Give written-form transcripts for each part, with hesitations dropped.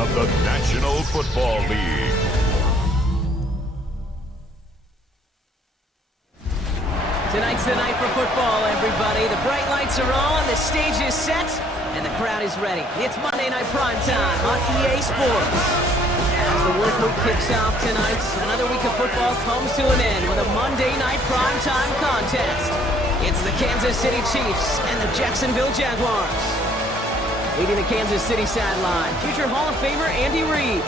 of the National Football League. Tonight's the night for football, everybody. The bright lights are on, the stage is set, and the crowd is ready. It's Monday Night Primetime on EA Sports. As the work week kicks off tonight, another week of football comes to an end with a Monday Night Primetime contest. It's the Kansas City Chiefs and the Jacksonville Jaguars. Leading the Kansas City sideline, future Hall of Famer Andy Reid.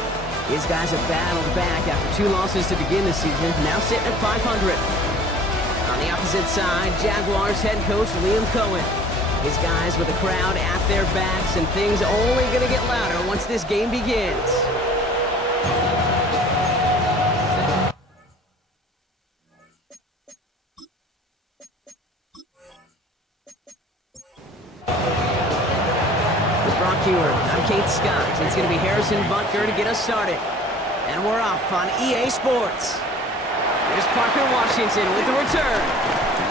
His guys have battled back after 2 losses to begin the season, now sitting at 500. On the opposite side, Jaguars head coach Liam Cohen. His guys with the crowd at their backs, and things only going to get louder once this game begins. I'm Kate Scott. It's going to be Harrison Butker to get us started. And we're off on EA Sports. Here's Parker Washington with the return.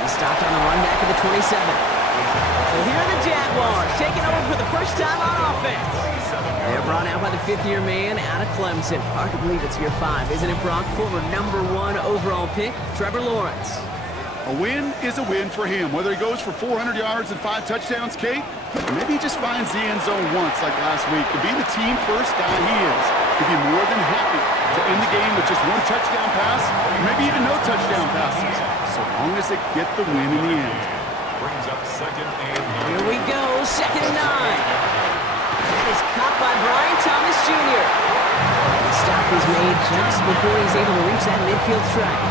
He stopped on the run back at the 27. So here are the Jaguars taking over for the first time on offense. They're brought out by the 5th-year man out of Clemson. Hard to believe it's year 5, isn't it, Brock? Former #1 overall pick, Trevor Lawrence. A win is a win for him. Whether he goes for 400 yards and 5 touchdowns, Kate, or maybe he just finds the end zone once like last week. To be the team first guy he is, he'd be more than happy to end the game with just 1 touchdown pass, or maybe even no touchdown passes, so long as they get the win in the end. Brings up 2nd and 9. Here we go, 2nd and 9. That is caught by Brian Thomas Jr. And the stop is made just before he's able to reach that midfield stripe.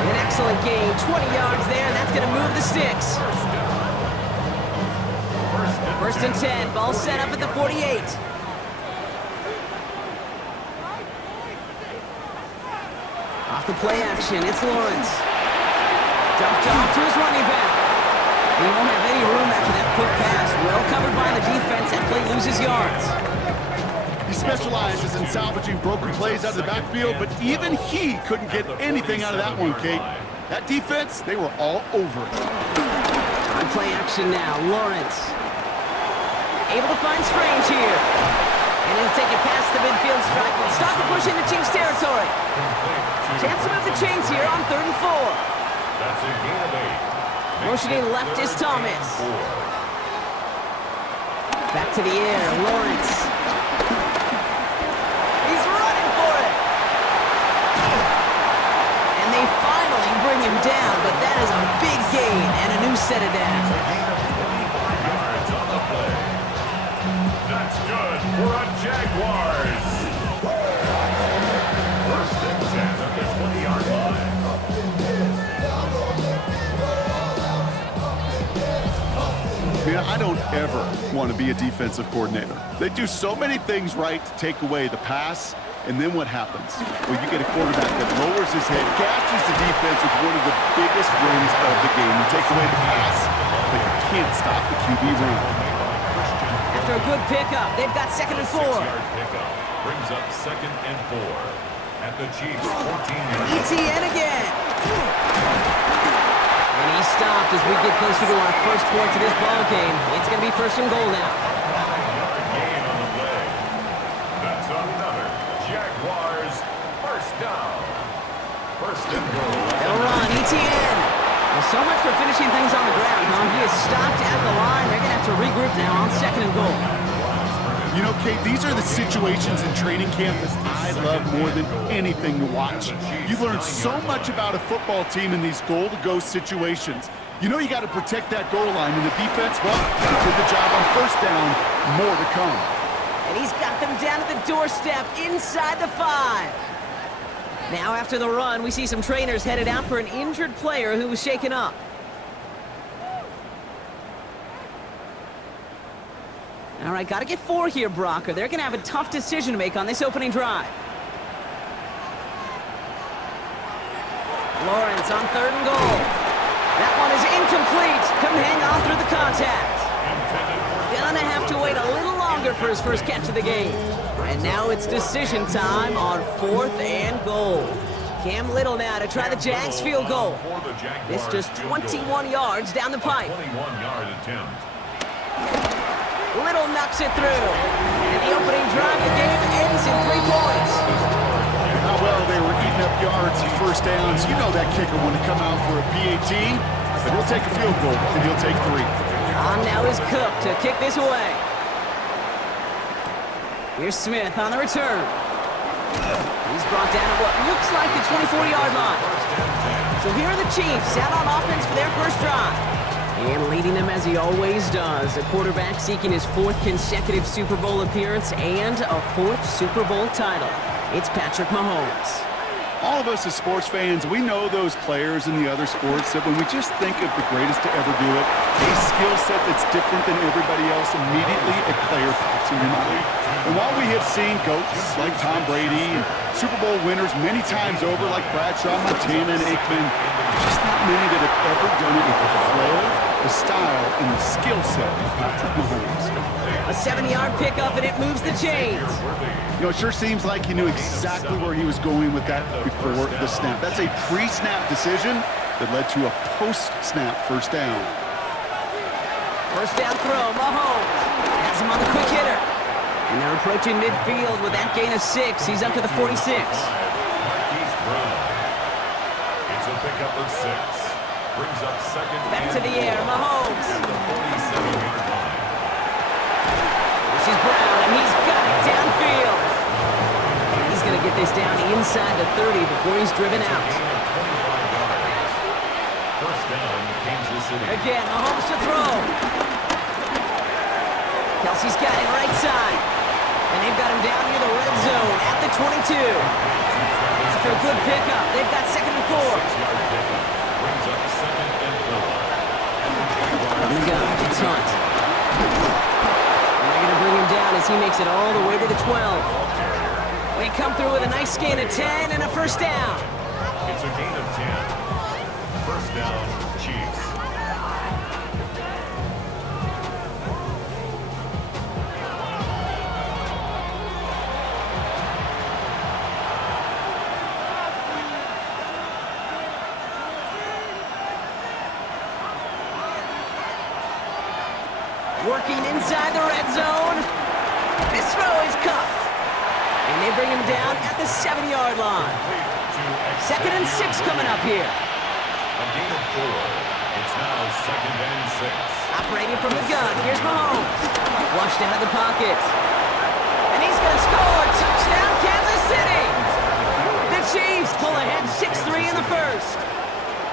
An excellent gain, 20 yards there, and that's going to move the sticks. 1st and 10, ball set up at the 48. Off the play action, it's Lawrence. Dumped off to his running back. He won't have any room after that quick pass. Well covered by the defense, that play loses yards. He specializes in salvaging broken plays out of the backfield, but even he couldn't get anything out of that one, Kate. That defense, they were all over it. On play action now, Lawrence. Able to find Strange here. And he'll take it past the midfield stripe and stop the push into Chiefs territory. Chance to move the chains here on 3rd and 4. That's a gain of 8. Motioning left is Thomas. Back to the air, Lawrence. He's running for it. And they finally bring him down, but that is a big gain and a new set of downs. That's good for a Jaguars. 1st and 10 at the 20-yard line. Man, I don't ever want to be a defensive coordinator. They do so many things right to take away the pass, and then what happens? Well, you get a quarterback that lowers his head, catches the defense with one of the biggest wins of the game. You take away the pass, but you can't stop the QB run. After a good pickup, they've got 2nd and 4. 6-yard pickup brings up 2nd and 4 at the Chiefs' 14-yard line. ETN again. And he stopped as we get closer to our first point of this ball game. It's going to be 1st and goal now. 9-yard gain on the play. That's another Jaguars 1st down. 1st and goal. They'll run, ETN. Well, so much for finishing things on the ground, huh? He is stopped at the line. They're going to have to regroup now on 2nd and goal. You know, Kate, these are the situations in training camp that I love more than anything to watch. You learn so much about a football team in these goal-to-go situations. You know you got to protect that goal line, and the defense, well, did the job on 1st down. More to come. And he's got them down at the doorstep inside the 5. Now after the run, we see some trainers headed out for an injured player who was shaken up. All right, got to get 4 here, Brock, or they're going to have a tough decision to make on this opening drive. Lawrence on 3rd and goal. That one is incomplete. Couldn't hang on through the contact. Gonna have to wait a little longer for his first catch of the game. And now it's decision time on 4th and goal. Cam Little now to try the Jags field goal. It's just 21 yards down the pipe. 21-yard attempt. Little knocks it through. And the opening drive of the game ends in 3 points. How well they were eating up yards and first downs. You know that kicker want to come out for a PAT, but he'll take a field goal, and he'll take 3. On now is Cook to kick this away. Here's Smith on the return. He's brought down at what looks like the 24-yard line. So here are the Chiefs out on offense for their first drive. And leading them as he always does, a quarterback seeking his 4th consecutive Super Bowl appearance and a 4th Super Bowl title. It's Patrick Mahomes. All of us as sports fans, we know those players in the other sports that when we just think of the greatest to ever do it, a skill set that's different than everybody else, immediately a player pops in your mind. And while we have seen GOATs like Tom Brady and Super Bowl winners many times over like Bradshaw, Montana, and Aikman, there's just not many that have ever done it with the flair, the style, and the skill set of Patrick Mahomes. A 7-yard pickup, and it moves the chains. You know, it sure seems like he knew exactly where he was going with that before the snap. That's a pre-snap decision that led to a post-snap first down. First down throw, Mahomes has him on the quick hitter. And they're approaching midfield with that gain of 6. He's up to the 46. It's a pickup of 6. Brings up second. Back to the air, Mahomes. At the 47-yard line. This is Brown, and he's got it downfield. And he's going to get this down inside the 30 before he's driven out. First down, Kansas City. Again, Mahomes to throw. Kelsey's got it right side. And they've got him down near the red zone at the 22. After a good pickup, they've got 2nd and 4. Brings up 2nd and 4. On the gun, it's Hunt. And they're going to bring him down as he makes it all the way to the 12. They come through with a nice gain of 10 and a first down. It's a gain of 10. First down, Chiefs. Working inside the red zone. This throw is cut. And they bring him down at the 7-yard line. 2nd and 6 coming up here. A gain of 4. It's now 2nd and 6. Operating from the gun. Here's Mahomes. Flushed out of the pocket. And he's going to score. Touchdown, Kansas City. The Chiefs pull ahead 6-3 in the first.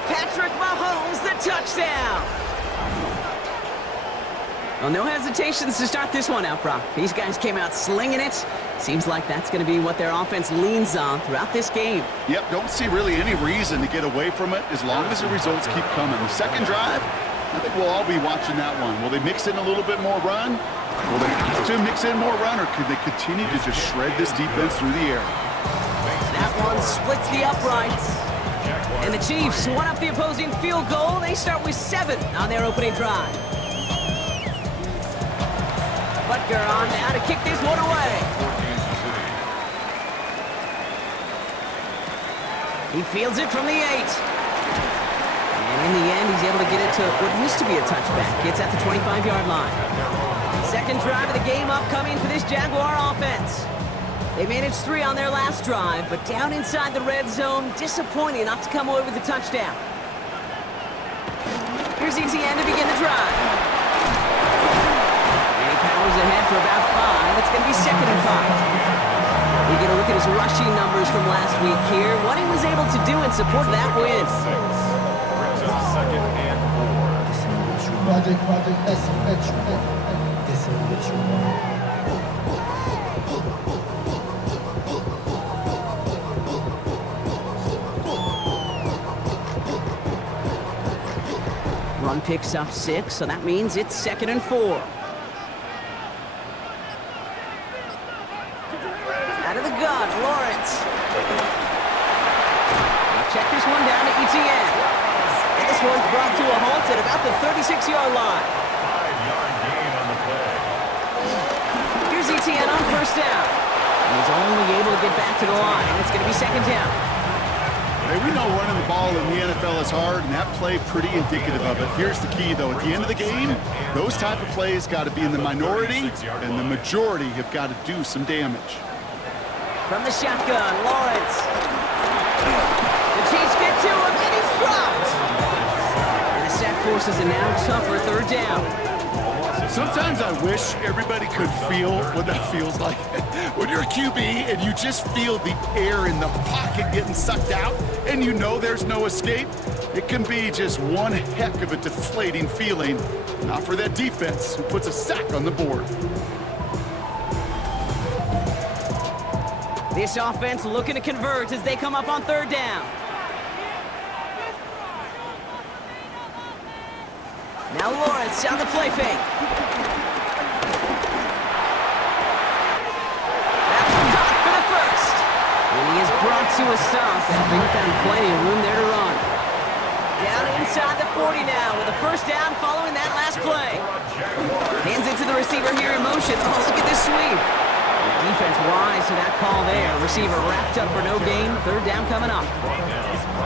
Patrick Mahomes, the touchdown. Well, no hesitations to start this one out, Brock. These guys came out slinging it. Seems like that's going to be what their offense leans on throughout this game. Yep, don't see really any reason to get away from it as long as the results keep coming. The second drive, I think we'll all be watching that one. Will they mix in a little bit more run? Will they have to mix in more run, or could they continue to just shred this defense through the air? That one splits the uprights. And the Chiefs one up the opposing field goal. They start with 7 on their opening drive. Butker on now to kick this one away. He fields it from the 8. And in the end, he's able to get it to what used to be a touchback. It's at the 25-yard line. Second drive of the game upcoming for this Jaguar offense. They managed 3 on their last drive, but down inside the red zone, disappointing not to come away with a touchdown. Here's Etienne to begin the drive. Ahead for about 5. It's going to be 2nd and 5. We get a look at his rushing numbers from last week here. What he was able to do in support of that win. Brings up 2nd and 4. Run picks up 6, so that means it's 2nd and 4. Check this one down to Etienne. And this one's brought to a halt at about the 36-yard line. 5-yard gain on the play. Here's Etienne on first down. He's only able to get back to the line. It's going to be 2nd down. The Hey, we know running the ball in the NFL is hard, and that play pretty indicative of it. Here's the key, though. At the end of the game, those type of plays got to be in the minority, and the majority have got to do some damage. From the shotgun, Lawrence. The Chiefs get to him, and he's dropped. And the sack forces a now tougher third down. Sometimes I wish everybody could feel what that feels like. When you're a QB and you just feel the air in the pocket getting sucked out and you know there's no escape, it can be just one heck of a deflating feeling. Not for that defense who puts a sack on the board. This offense looking to convert as they come up on third down. Now Lawrence on the play fake. That's caught for the first. And he is brought to a stop after he found plenty of room there to run. Down inside the 40 now with a first down following that last play. Hands it to the receiver here in motion. Oh, look at this sweep. Defense wise to that call there. Receiver wrapped up for no gain. Third down coming up.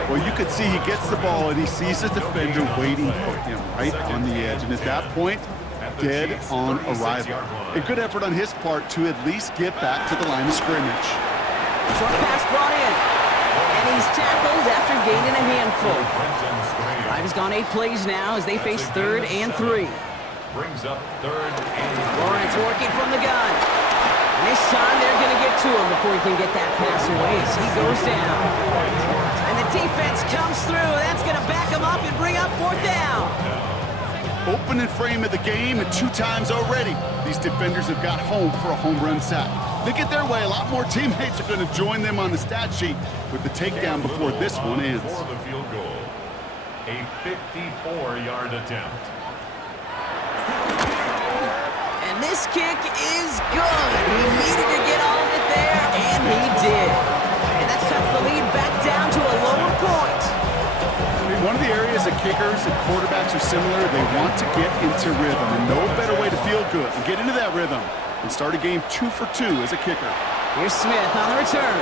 Well, you can see he gets the ball and he sees the defender waiting for him right on the edge. And at that point, dead on arrival. A good effort on his part to at least get back to the line of scrimmage. Short pass brought in. And he's tackled after gaining a handful. Drive has gone 8 plays now as they face 3rd and 3. Brings up 3rd and 3. Lawrence working from the gun. And this time they're going to get to him before he can get that pass away as he goes down. And the defense comes through. That's going to back him up and bring up 4th down. Opening frame of the game, and 2 times already, these defenders have got home for a home run sack. They get their way, a lot more teammates are going to join them on the stat sheet with the takedown before this one ends. For the field goal, a 54-yard attempt. And this kick is good. He needed to get all of it there, and he did. And that cuts the lead back down to a lower point. I mean, one of the areas that kickers and quarterbacks are similar, they want to get into rhythm. And no better way to feel good and get into that rhythm and start a game 2 for 2 as a kicker. Here's Smith on the return.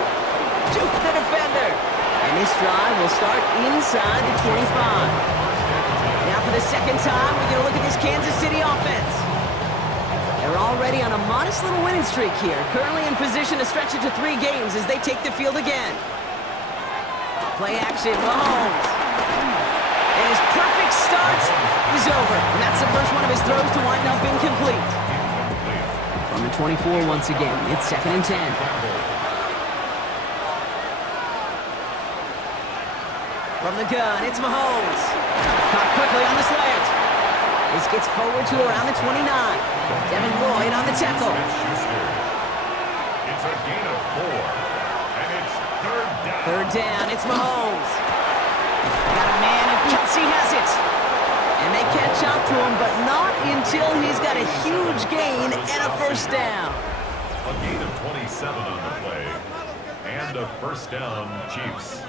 Juke the defender. And this drive will start inside the 25. Now for the second time, we're going to look at this Kansas City offense. They're already on a modest little winning streak here, currently in position to stretch it to 3 games as they take the field again. Play action, Mahomes. And his perfect start is over. And that's the first one of his throws to wind up incomplete. From the 24 once again, it's 2nd and 10. From the gun, it's Mahomes. Caught quickly on the slant. This gets forward to around the 29. Devin Lloyd on the tackle. It's a gain of 4, and it's 3rd down. 3rd down, it's Mahomes. Got a man, and Kelsey has it. And they catch up to him, but not until he's got a huge gain and a first down. A gain of 27 on the play, and a first down, Chiefs.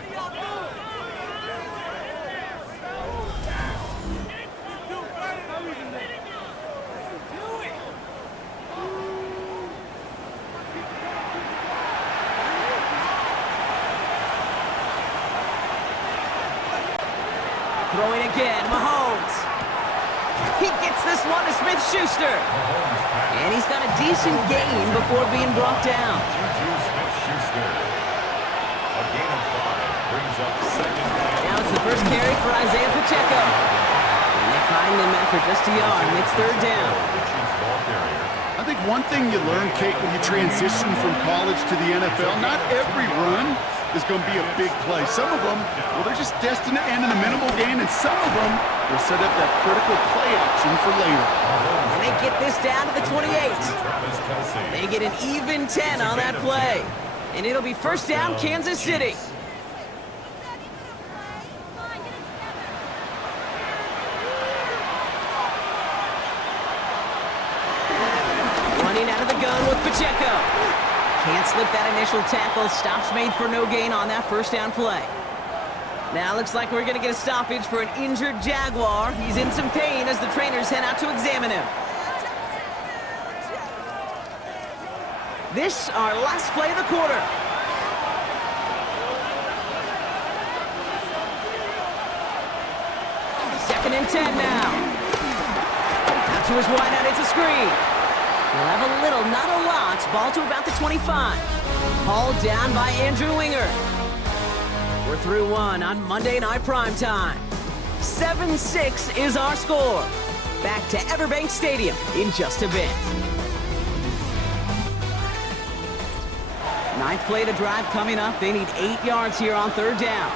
Throwing again, Mahomes. He gets this one to Smith-Schuster. And he's got a decent gain before being brought down. Juju Smith-Schuster. A gain of 5 brings up 2nd down. Now it's the first carry for Isaiah Pacheco. And they find him after just a yard, and it's 3rd down. I think one thing you learn, Kate, when you transition from college to the NFL, not every run is going to be a big play. Some of them, well, they're just destined to end in a minimal gain, and some of them will set up that critical play action for later. And they get this down to the 28. They get an even 10 on that play. And it'll be first down, Kansas City. Running out of the gun with Pacheco. Can't slip that initial tackle. Stops made for no gain on that first down play. Now looks like we're going to get a stoppage for an injured Jaguar. He's in some pain as the trainers head out to examine him. This, our last play of the quarter. 2nd and 10 now. Out to his wideout, it's a screen. He'll have a little, not a lot. Ball to about the 25. Hauled down by Andrew Winger. We're through one on Monday Night Primetime. 7-6 is our score. Back to Everbank Stadium in just a bit. Ninth play of the drive coming up. They need 8 yards here on 3rd down.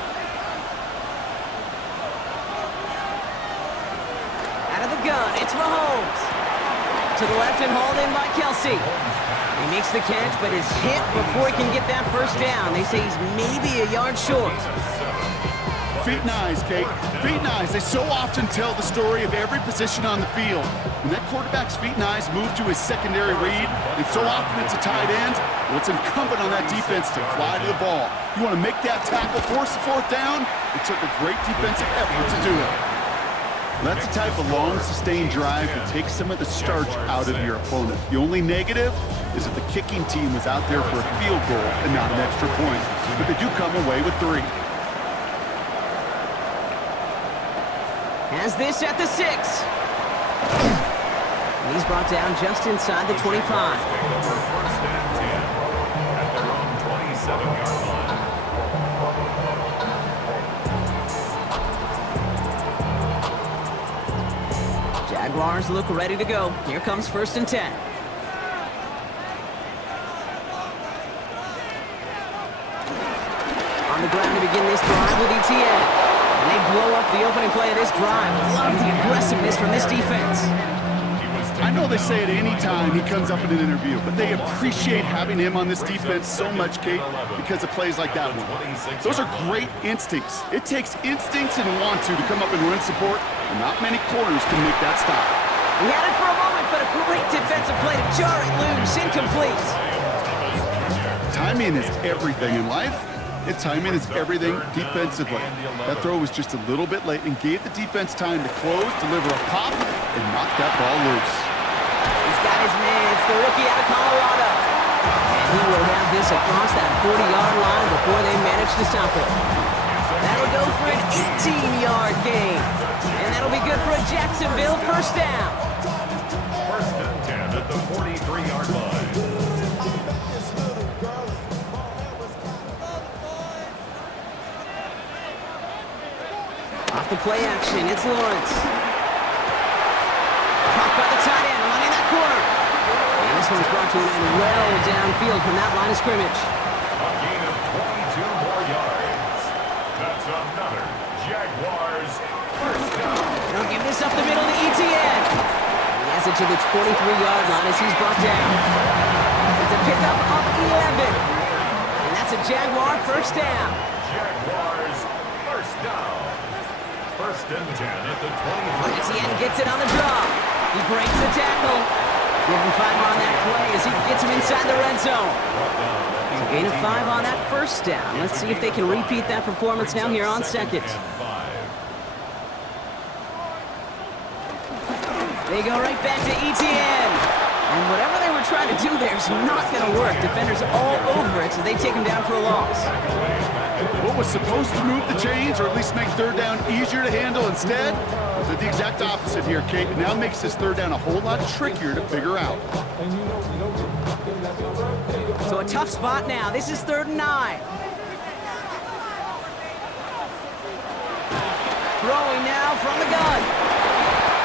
Out of the gun, it's Mahomes. To the left and hauled in by Kelsey. He makes the catch, but is hit before he can get that first down. They say he's maybe a yard short. Feet and eyes, Kate. Feet and eyes. They so often tell the story of every position on the field. When that quarterback's feet and eyes move to his secondary read, and so often it's a tight end, well, it's incumbent on that defense to fly to the ball. You want to make that tackle, force the 4th down? It took a great defensive effort to do it. That's the type of long, sustained drive that takes some of the starch out of your opponent. The only negative is that the kicking team was out there for a field goal and not an extra point. But they do come away with 3. Has this at the 6. And he's brought down just inside the 25. First and 10 at their own 27-yard line. Jaguars look ready to go. Here comes 1st and 10. On the ground to begin this drive with ETN. And they blow up the opening play of this drive. Love the aggressiveness from this defense. I know they say it any time he comes up in an interview, but they appreciate having him on this defense so much, Kate, because of plays like that one. Those are great instincts. It takes instincts and want to come up and run support, and not many corners can make that stop. He had it for a moment, but a great defensive play to jar it loose. Incomplete. Timing is everything in life. Timing is everything defensively. That throw was just a little bit late and gave the defense time to close, deliver a pop, and knock that ball loose. He's got his man. It's the rookie out of Colorado. And he will have this across that 40-yard line before they manage to stop it. That'll go for an 18-yard gain. And that'll be good for a Jacksonville first down. First and 10 at the 43-yard line. Off the play action, it's Lawrence. Caught by the tight end, running that corner. And this one's brought to an end well downfield from that line of scrimmage. A gain of 22 more yards. That's another Jaguars first down. They'll give this up the middle to ETN. He has it to the 23-yard line as he's brought down. It's a pickup of 11. And that's a Jaguar first down. Jaguars first down. First and 10 at the 23. ETN gets it on the draw. He breaks the tackle. Give him 5 on that play as he gets him inside the red zone. So gain of 5 on that first down. Let's see if they can repeat that performance now here on 2nd. They go right back to ETN. And whatever they were trying to do there is not going to work. Defenders all over it, so they take him down for a loss. What was supposed to move the chains, or at least make 3rd down easier to handle instead, did the exact opposite here, Kate. It now makes this 3rd down a whole lot trickier to figure out. So a tough spot now. This is 3rd and 9. Throwing now from the gun.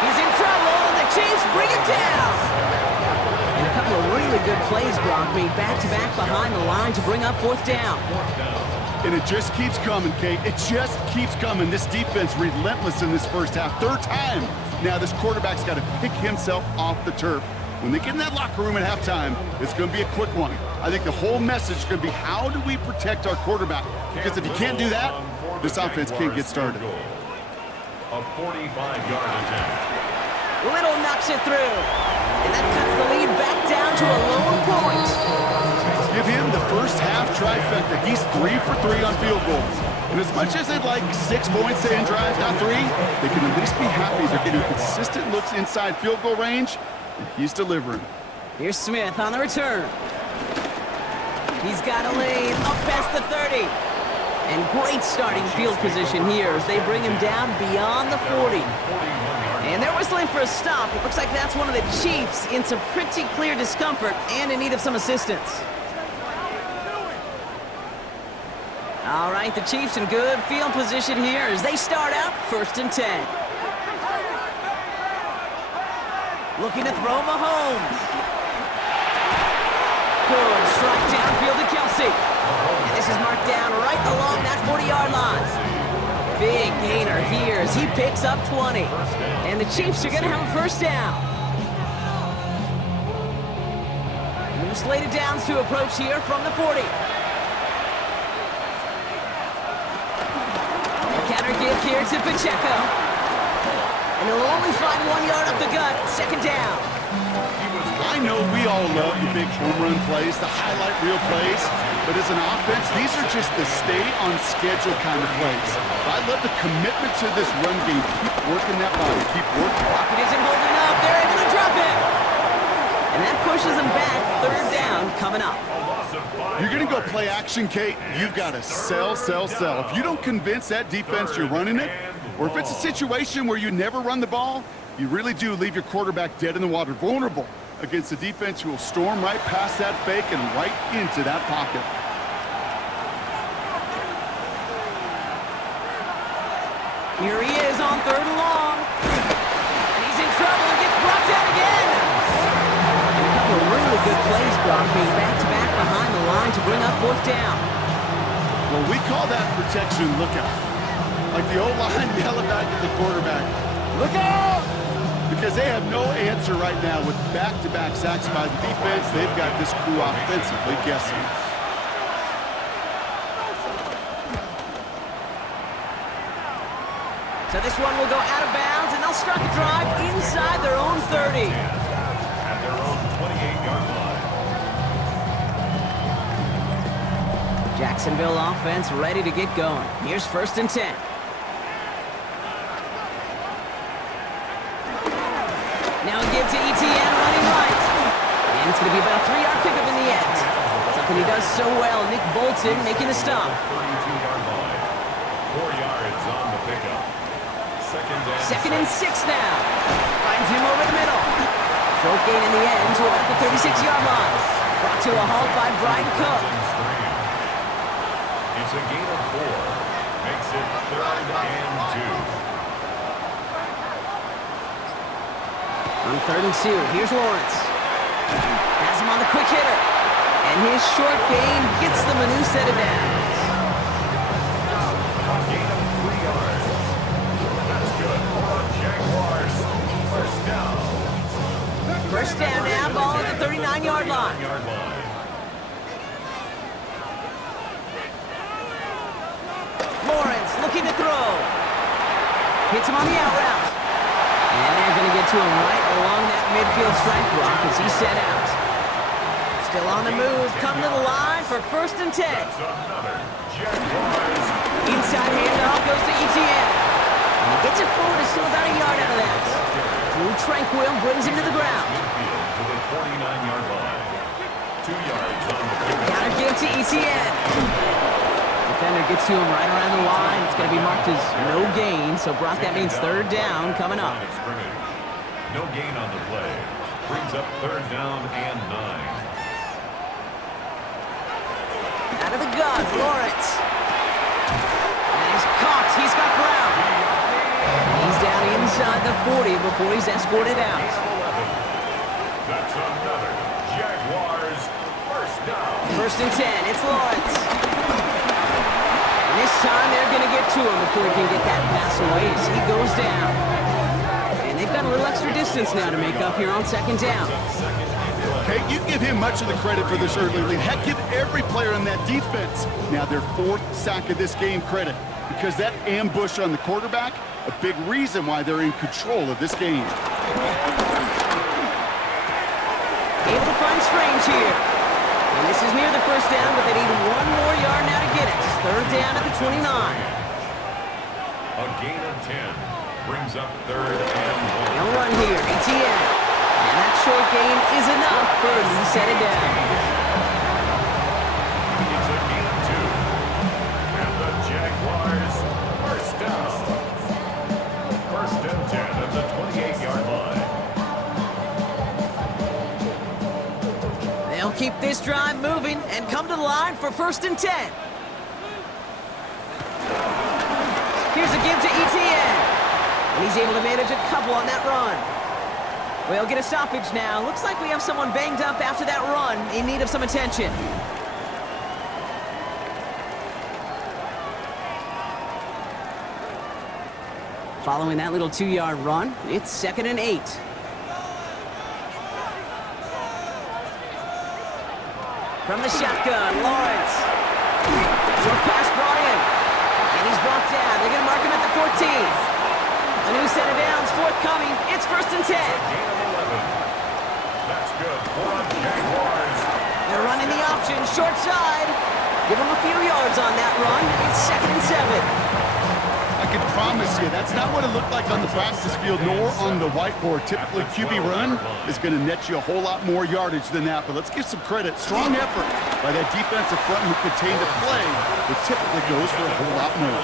He's in trouble, and the Chiefs bring him down. And a couple of really good plays, Brock, made back-to-back behind the line to bring up 4th down. And it just keeps coming, Kate. It just keeps coming. This defense relentless in this first half. 3rd time. Now this quarterback's got to pick himself off the turf. When they get in that locker room at halftime, it's going to be a quick one. I think the whole message is going to be, how do we protect our quarterback? Because if you can't do that, this offense can't get started. A 45-yard attempt. Little knocks it through. And that cuts the lead back down to a lower point. Give him the first half trifecta. He's 3 for 3 on field goals. And as much as they'd like 6 points to end drives, not 3, they can at least be happy they're getting consistent looks inside field goal range, and he's delivering. Here's Smith on the return. He's got a lane up past the 30. And great starting field position here as they bring him down beyond the 40. And they're whistling for a stop. It looks like that's one of the Chiefs in some pretty clear discomfort and in need of some assistance. All right, the Chiefs in good field position here as they start out 1st and 10. Looking to throw Mahomes. Good strike downfield to Kelsey. And this is marked down right along that 40-yard line. Big gainer here as he picks up 20. And the Chiefs are going to have a 1st down. New slated downs to approach here from the 40. Counter give here to Pacheco. And he'll only find 1 yard up the gut. 2nd down. I know we all love the big home run plays, the highlight reel plays, but as an offense, these are just the stay-on-schedule kind of plays. I love the commitment to this run game. Keep working that body. Keep working. Pocket isn't holding up. They're able to drop it. And that pushes them back. 3rd down coming up. You're going to go play action, Kate. You've got to sell, sell, sell. If you don't convince that defense you're running it, or if it's a situation where you never run the ball, you really do leave your quarterback dead in the water, vulnerable against a defense who will storm right past that fake and right into that pocket. Here he is on 3rd and long. And he's in trouble and gets brought down again. And a couple of really good plays, Brock, being back-to-back behind the line to bring up 4th down. Well, we call that protection lookout. Like the O-line yelling back at the quarterback, look out! Because they have no answer right now with back-to-back sacks by the defense. They've got this crew offensively guessing. So this one will go out of bounds, and they'll start the drive inside their own 30. At their own 28-yard line. Jacksonville offense ready to get going. Here's 1st and 10. Now a give to ETN running right. And it's going to be about a 3-yard pickup in the end. Something he does so well. Nick Bolton making the stop. 32-yard line. 4 yards on the pickup. 2nd and 6 now. Finds him over the middle. Short gain in the end to about the 36-yard line. Brought to a halt by Brian Cook. It's a gain of 4. Makes it 3rd and 2. On 3rd and 2, here's Lawrence. Has him on the quick hitter. And his short gain gets them a new set of downs. A gain of 3 yards. That's good for Jaguars. 1st down. 1st down now, ball at the 39-yard line. Lawrence looking to throw. Hits him on the out route. And they're going to get to him right along that midfield strike block as he's set out. Still on the move, coming to the line for 1st and 10. That's another Jaguars. Inside handoff goes to ETN. And he gets it forward, is still about a yard out of that. Drew Tranquil brings him to the ground. Midfield to the 49-yard line. 2 yards on the pickup. Counter give to ETN. Defender gets to him right around the line. It's going to be marked as no gain. So, Brock, that means 3rd down coming up. No gain on the play. Brings up 3rd down and 9. Out of the gun, Lawrence. And he's caught. He's got Brown. And he's down inside the 40 before he's escorted out. That's another Jaguars 1st down. 1st and 10. It's Lawrence. And this time they're going to get to him before he can get that pass away as he goes down. And they've got a little extra distance now to make up here on 2nd down. Okay, you give him much of the credit for this early lead. Heck, give every player on that defense now their 4th sack of this game credit, because that ambush on the quarterback, a big reason why they're in control of this game. Able to find Strange here. And this is near the 1st down, but they need 1 more yard now to get it. 3rd down at the 29. A gain of 10 brings up 3rd and 1. No run here, ETN. And that short gain is enough for him to set it down. It's a gain of 2. And the this drive moving and come to the line for 1st and 10. Here's a give to Etienne. And he's able to manage a couple on that run. We'll get a stoppage now. Looks like we have someone banged up after that run in need of some attention. Following that little 2-yard run, it's 2nd and 8. From the shotgun, Lawrence. Short pass brought in. And he's brought down. They're going to mark him at the 14. A new set of downs forthcoming. It's 1st and 10. That's good for the Jaguars. They're running the option, short side. Give them a few yards on that run. It's 2nd and 7. I can promise you that's not what it looked like on the practice field nor on the whiteboard. Typically, QB run is going to net you a whole lot more yardage than that. But let's give some credit. Strong effort by that defensive front who contained the play, but typically goes for a whole lot more.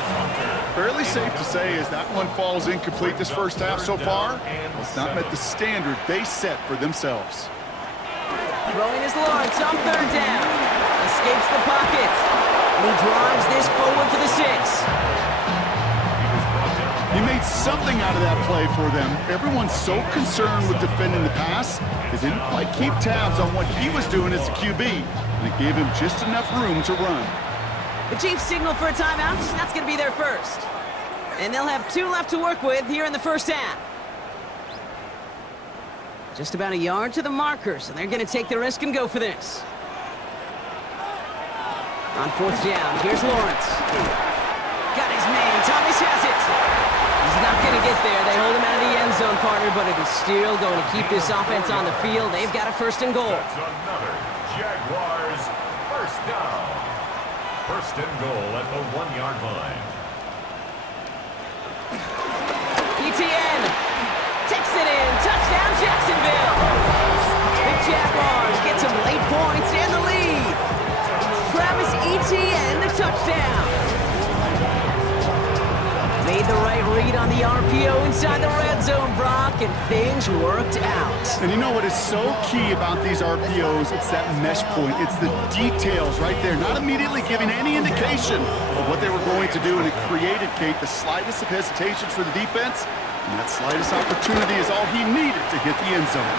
Fairly safe to say as that one falls incomplete this first half so far, it's not met the standard they set for themselves. Throwing is Lawrence on 3rd down. Escapes the pocket. And he drives this forward to the 6. He made something out of that play for them. Everyone's so concerned with defending the pass, they didn't quite keep tabs on what he was doing as a QB, and it gave him just enough room to run. The Chiefs signal for a timeout. That's going to be their first. And they'll have 2 left to work with here in the first half. Just about a yard to the marker, so they're going to take the risk and go for this. On 4th down, here's Lawrence. Got his man. Thomas has it. He's not going to get there. They hold him out of the end zone, partner, but it is still going to keep this offense on the field. They've got a 1st and goal. That's another Jaguars 1st down. 1st and goal at the 1-yard line. Etienne takes it in. Touchdown, Jacksonville. The Jaguars get some late points and the lead. Travis Etienne, the touchdown. Made the right read on the RPO inside the red zone, Brock, and things worked out. And you know what is so key about these RPOs? It's that mesh point. It's the details right there, not immediately giving any indication of what they were going to do, and it created, Kate, the slightest of hesitations for the defense, and that slightest opportunity is all he needed to hit the end zone.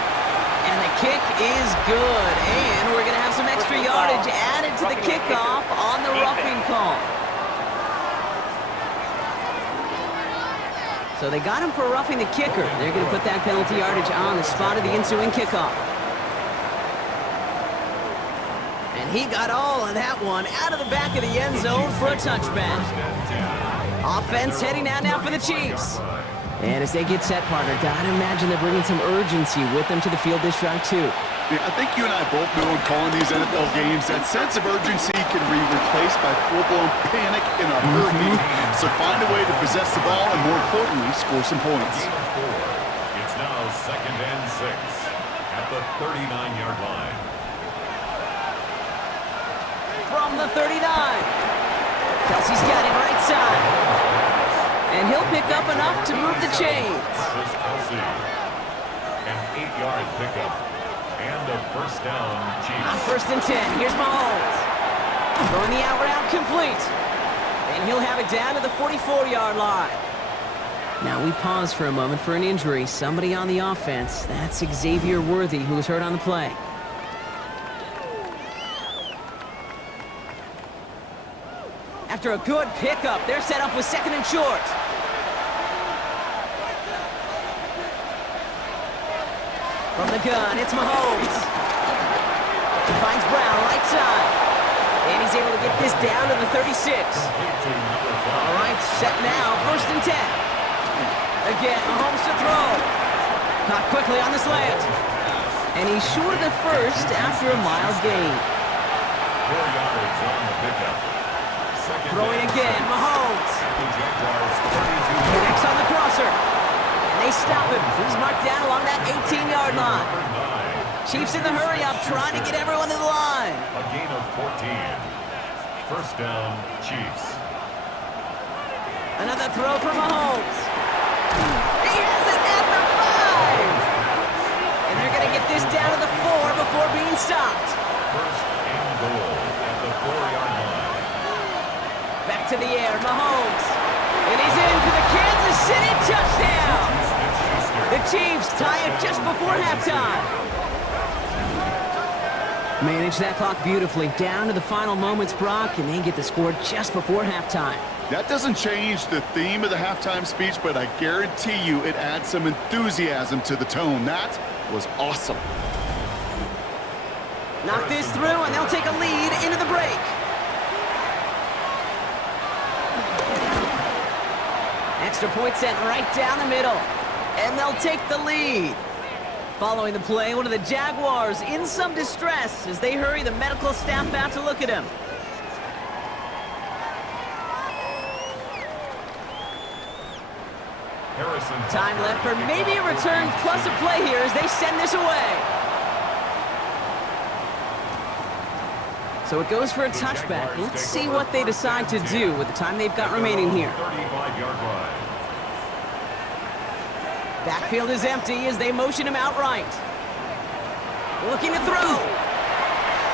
And the kick is good, and we're going to have some extra yardage added to the kickoff on the roughing call. So they got him for roughing the kicker. They're going to put that penalty yardage on the spot of the ensuing kickoff. And he got all of that one out of the back of the end zone for a touchback. Offense heading out now for the Chiefs. And as they get set, partner, gotta imagine they're bringing some urgency with them to the field this drive, too. Yeah, I think you and I both know in calling these NFL games, that sense of urgency can be replaced by full-blown panic in a hurry. So find a way to possess the ball and, more importantly, score some points. It's now 2nd and 6 at the 39-yard line. From the 39. Kelsey's got it right side. And he'll pick up enough to move the chains. Kelsey. An 8-yard pickup. And a 1st down, Chiefs. On 1st and 10, here's Mahomes. Throwing the out route complete. And he'll have it down to the 44-yard line. Now we pause for a moment for an injury. Somebody on the offense. That's Xavier Worthy, who was hurt on the play. After a good pickup, they're set up with 2nd and short. From the gun, it's Mahomes. He finds Brown right side. And he's able to get this down to the 36. All right, set now, 1st and 10. Again, Mahomes to throw. Caught quickly on the slant. And he's short of the first after a mild gain. 4 yards on the pickup. Throwing again, Mahomes. Connects on the crosser. And they stop him. He's marked down along that 18-yard line. Chiefs in the hurry-up, trying to get everyone to the line. A gain of 14. 1st down, Chiefs. Another throw for Mahomes. He has it at the 5. And they're going to get this down to the 4 before being stopped. 1st to the air. Mahomes. And he's in for the Kansas City touchdown. The Chiefs tie it just before halftime. Manage that clock beautifully. Down to the final moments, Brock, and they get the score just before halftime. That doesn't change the theme of the halftime speech, but I guarantee you it adds some enthusiasm to the tone. That was awesome. Knock this through, and they'll take a lead into the break. Extra point sent right down the middle, and they'll take the lead. Following the play, one of the Jaguars in some distress as they hurry the medical staff out to look at him. Time left for maybe a return plus a play here as they send this away. So it goes for a touchback. Let's see what they decide to do with the time they've got remaining here. Backfield is empty as they motion him outright. Looking to throw.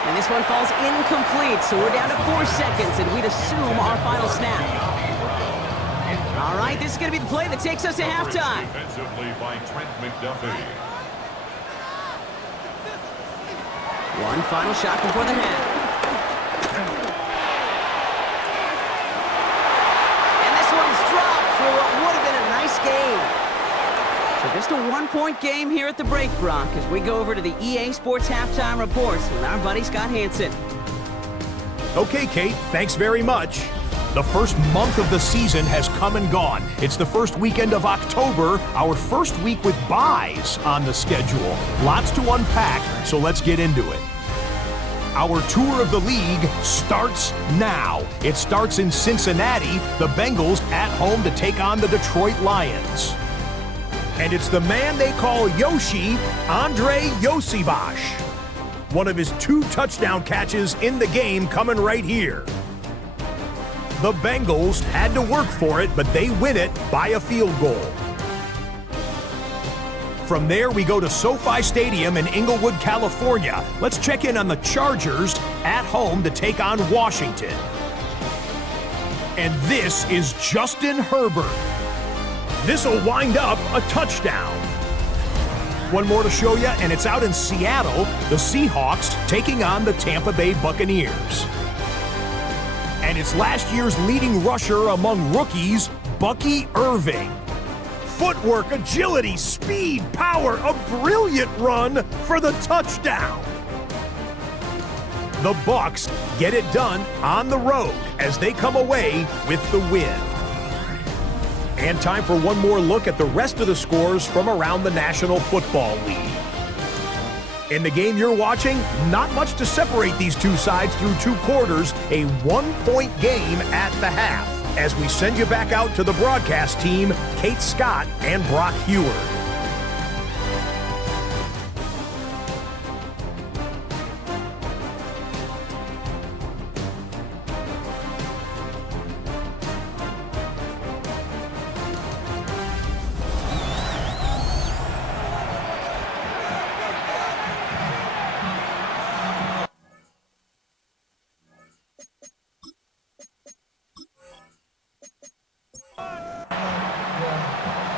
And this one falls incomplete, so we're down to 4 seconds, and we'd assume our final snap. All right, this is going to be the play that takes us to halftime. Defensively by Trent McDuffie. One final shot before the half. And this one's dropped for what would have been a nice game. So just a one-point game here at the break, Brock, as we go over to the EA Sports Halftime Reports with our buddy Scott Hansen. Okay, Kate, thanks very much. The first month of the season has come and gone. It's the first weekend of October, our first week with byes on the schedule. Lots to unpack, so let's get into it. Our tour of the league starts now. It starts in Cincinnati, the Bengals at home to take on the Detroit Lions. And it's the man they call Yoshi, Andre Yosivash. One of his 2 touchdown catches in the game coming right here. The Bengals had to work for it, but they win it by a field goal. From there, we go to SoFi Stadium in Inglewood, California. Let's check in on the Chargers at home to take on Washington. And this is Justin Herbert. This will wind up a touchdown. One more to show you, and it's out in Seattle, the Seahawks taking on the Tampa Bay Buccaneers. And it's last year's leading rusher among rookies, Bucky Irving. Footwork, agility, speed, power, a brilliant run for the touchdown. The Bucs get it done on the road as they come away with the win. And time for one more look at the rest of the scores from around the National Football League. In the game you're watching, not much to separate these two sides through 2 quarters, a 1-point game at the half. As we send you back out to the broadcast team, Kate Scott and Brock Heward.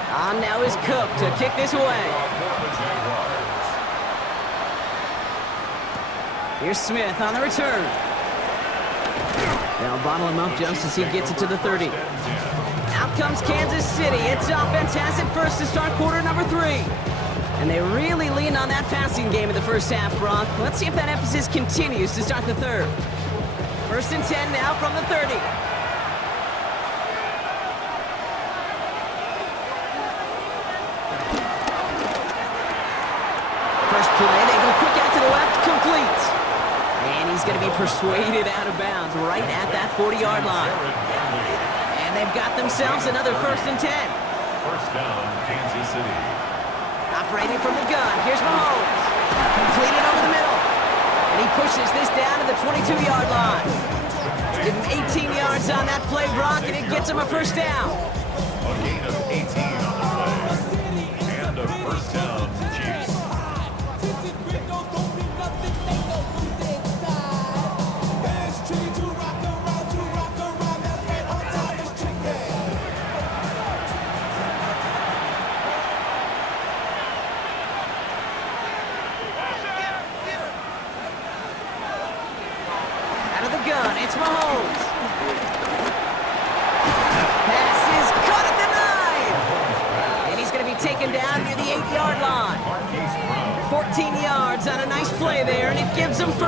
On now is Cook to kick this away. Here's Smith on the return. They'll bottle him up just as he gets it to the 30. Out comes Kansas City. Its offense has it first to start quarter number 3. And they really leaned on that passing game in the first half, Brock. Let's see if that emphasis continues to start the third. 1st and 10 now from the 30. First play, they go quick out to the left, complete. And he's going to be persuaded out of bounds right at that 40-yard line. And they've got themselves another 1st and 10. First down, Kansas City. Operating from the gun, here's Mahomes. Completed over the middle. And he pushes this down to the 22-yard line. Give him 18 yards on that play, Brock, and it gets him a 1st down. A gain of 18 on the play. And a 1st down, Chiefs.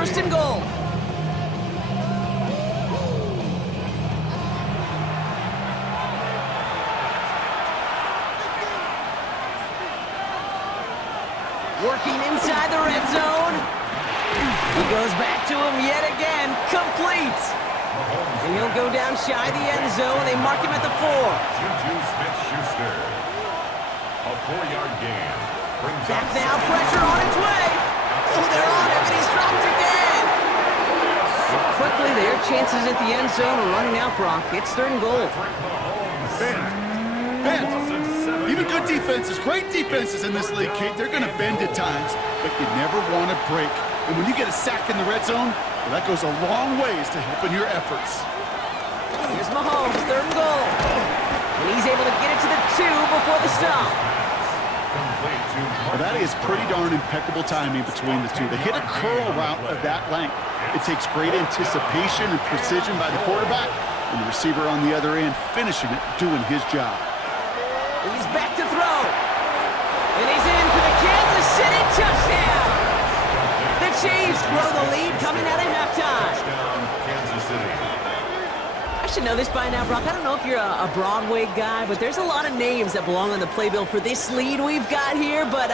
first and goal. Working inside the red zone. He goes back to him yet again. Complete. And he'll go down shy of the end zone. They mark him at the 4. Juju Smith-Schuster. A 4-yard gain. Brings Back up now, pressure on its way. Oh, they're on him, and he's dropped again. And quickly, their chances at the end zone are running out, Brock. It's 3rd and goal. Bend. Even good defenses, great defenses in this league, Kate, they're going to bend at times, but you never want to break. And when you get a sack in the red zone, well, that goes a long ways to helping your efforts. Here's Mahomes, 3rd and goal. And he's able to get it to the 2 before the stop. Well, that is pretty darn impeccable timing between the two. They hit a curl route of that length. It takes great anticipation and precision by the quarterback, and the receiver on the other end finishing it, doing his job. He's back to throw. And he's in for the Kansas City touchdown. The Chiefs grow the lead coming out of halftime. Kansas City. I should know this by now, Brock. I don't know if you're a Broadway guy, but there's a lot of names that belong on the playbill for this lead we've got here, but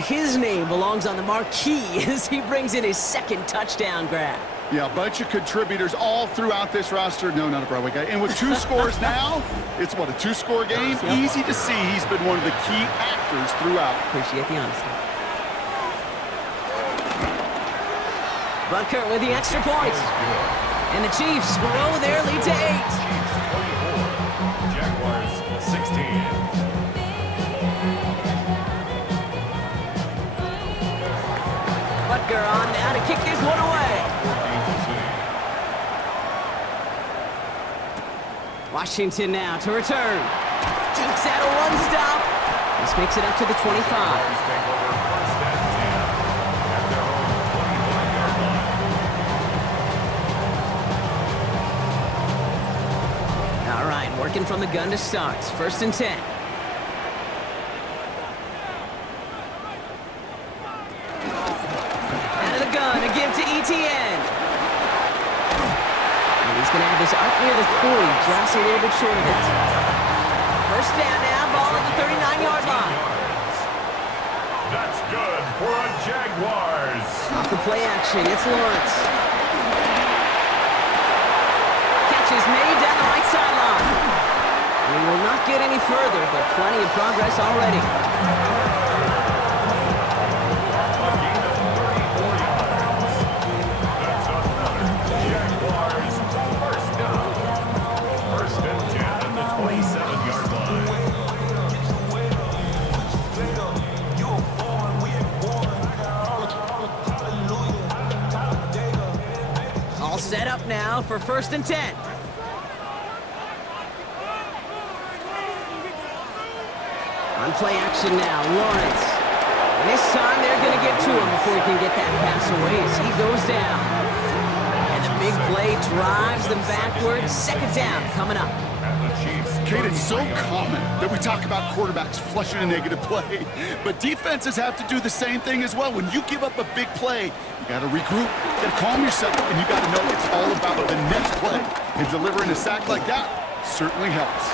his name belongs on the marquee as he brings in his 2nd touchdown grab. Yeah, a bunch of contributors all throughout this roster. No, not a Broadway guy. And with 2 scores now, it's what, a 2-score game? Yep. Easy to see he's been one of the key actors throughout. Appreciate the honesty. Butker with the extra point. And the Chiefs grow their lead to 8. Chiefs 24. Jaguars 16. Butker on now to kick this one away. Washington now to return. Takes out a 1-stop. This makes it up to the 25. Take over 1st and 10 at their own 25-yard line. All right, working from the gun to start. 1st and 10. Out of the gun to give to Etienne. And he's going to have this up near the 40, just a little bit short of it. 1st down now, ball at the 39-yard line. That's good for a Jaguars. Off the play action, it's Lawrence. Catch is made down the right sideline. And he will not get any further, but plenty of progress already. A gain of 34 yards. That's another Jaguars 1st down. 1st and 10 at the 27-yard line. All set up now for 1st and 10. On play action now, Lawrence. And this time they're going to get to him before he can get that pass away as he goes down. And the big play drives them backwards. 2nd down coming up. Kate, it's so common that we talk about quarterbacks flushing a negative play, but defenses have to do the same thing as well. When you give up a big play, you got to regroup, you got to calm yourself, and you got to know it's all about the next play. And delivering a sack like that certainly helps.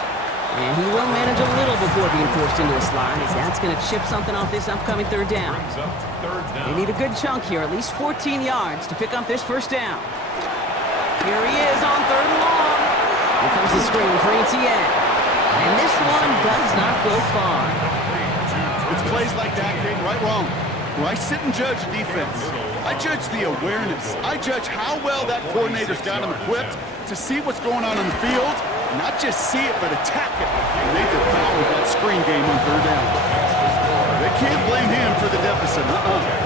And he will manage a little before being forced into a slide, as that's going to chip something off this upcoming 3rd down. They need a good chunk here, at least 14 yards to pick up this 1st down. Here he is on 3rd and long. Here comes the screen for Etienne. And this one does not go far. It's plays like that, Kate, right, wrong. Where I sit and judge defense, I judge the awareness. I judge how well that coordinator's got him equipped to see what's going on the field, not just see it, but attack it. And they devoured that screen game on 3rd down. They can't blame him for the deficit.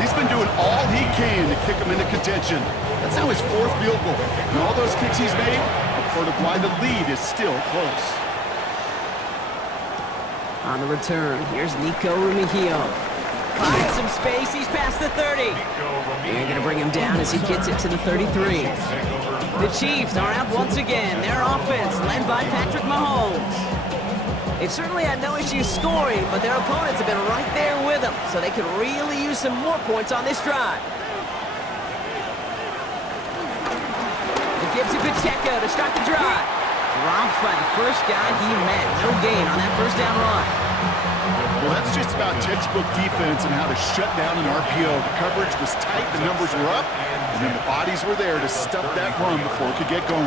He's been doing all he can to kick them into contention. That's now his 4th field goal. And all those kicks he's made are part of why the lead is still close. On the return, here's Nico Rumihio. Finds some space, he's past the 30. They're going to bring him down as he gets it to the 33. The Chiefs are out once again. Their offense led by Patrick Mahomes. They've certainly had no issues scoring, but their opponents have been right there with them, so they could really use some more points on this drive. gives to Pacheco to start the drive. Dropped by the first guy he met. No gain on that first down run. Well, that's just about textbook defense and how to shut down an RPO. The coverage was tight, the numbers were up, and then the bodies were there to stuff that run before it could get going.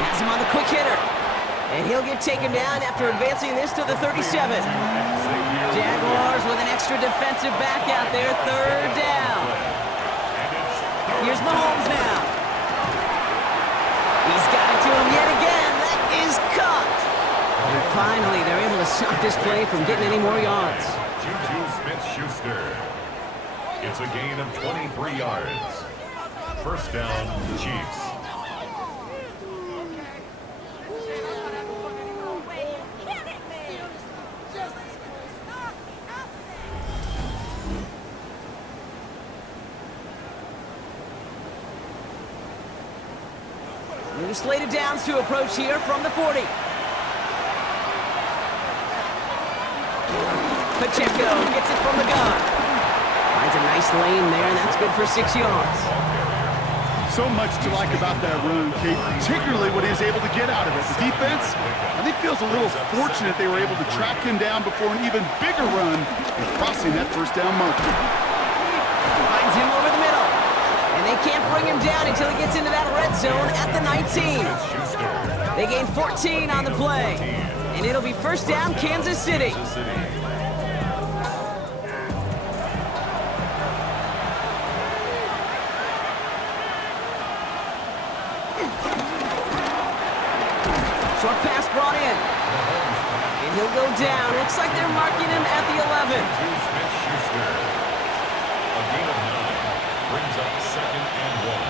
Has him on the quick hitter. And he'll get taken down after advancing this to the 37. Jaguars with an extra defensive back out there, third down. Here's Mahomes now. He's got it to him yet again. That is caught. And finally, they're able to stop this play from getting any more yards. Juju Smith-Schuster. It's a gain of 23 yards. First down, Chiefs. New slated downs to approach here from the 40. Pacheco gets it from the gun. Finds a nice lane there, and that's good for 6 yards. So much to like about that run, Kate, particularly what he was able to get out of it. The defense, I think, feels a little fortunate they were able to track him down before an even bigger run and crossing that first down marker. Finds him over the middle. And they can't bring him down until he gets into that red zone at the 19. They gain 14 on the play. And it'll be first down, Kansas City. Short pass brought in. And he'll go down. Looks like they're marking him at the 11. Smith-Schuster. A gain of 9 brings up second and 1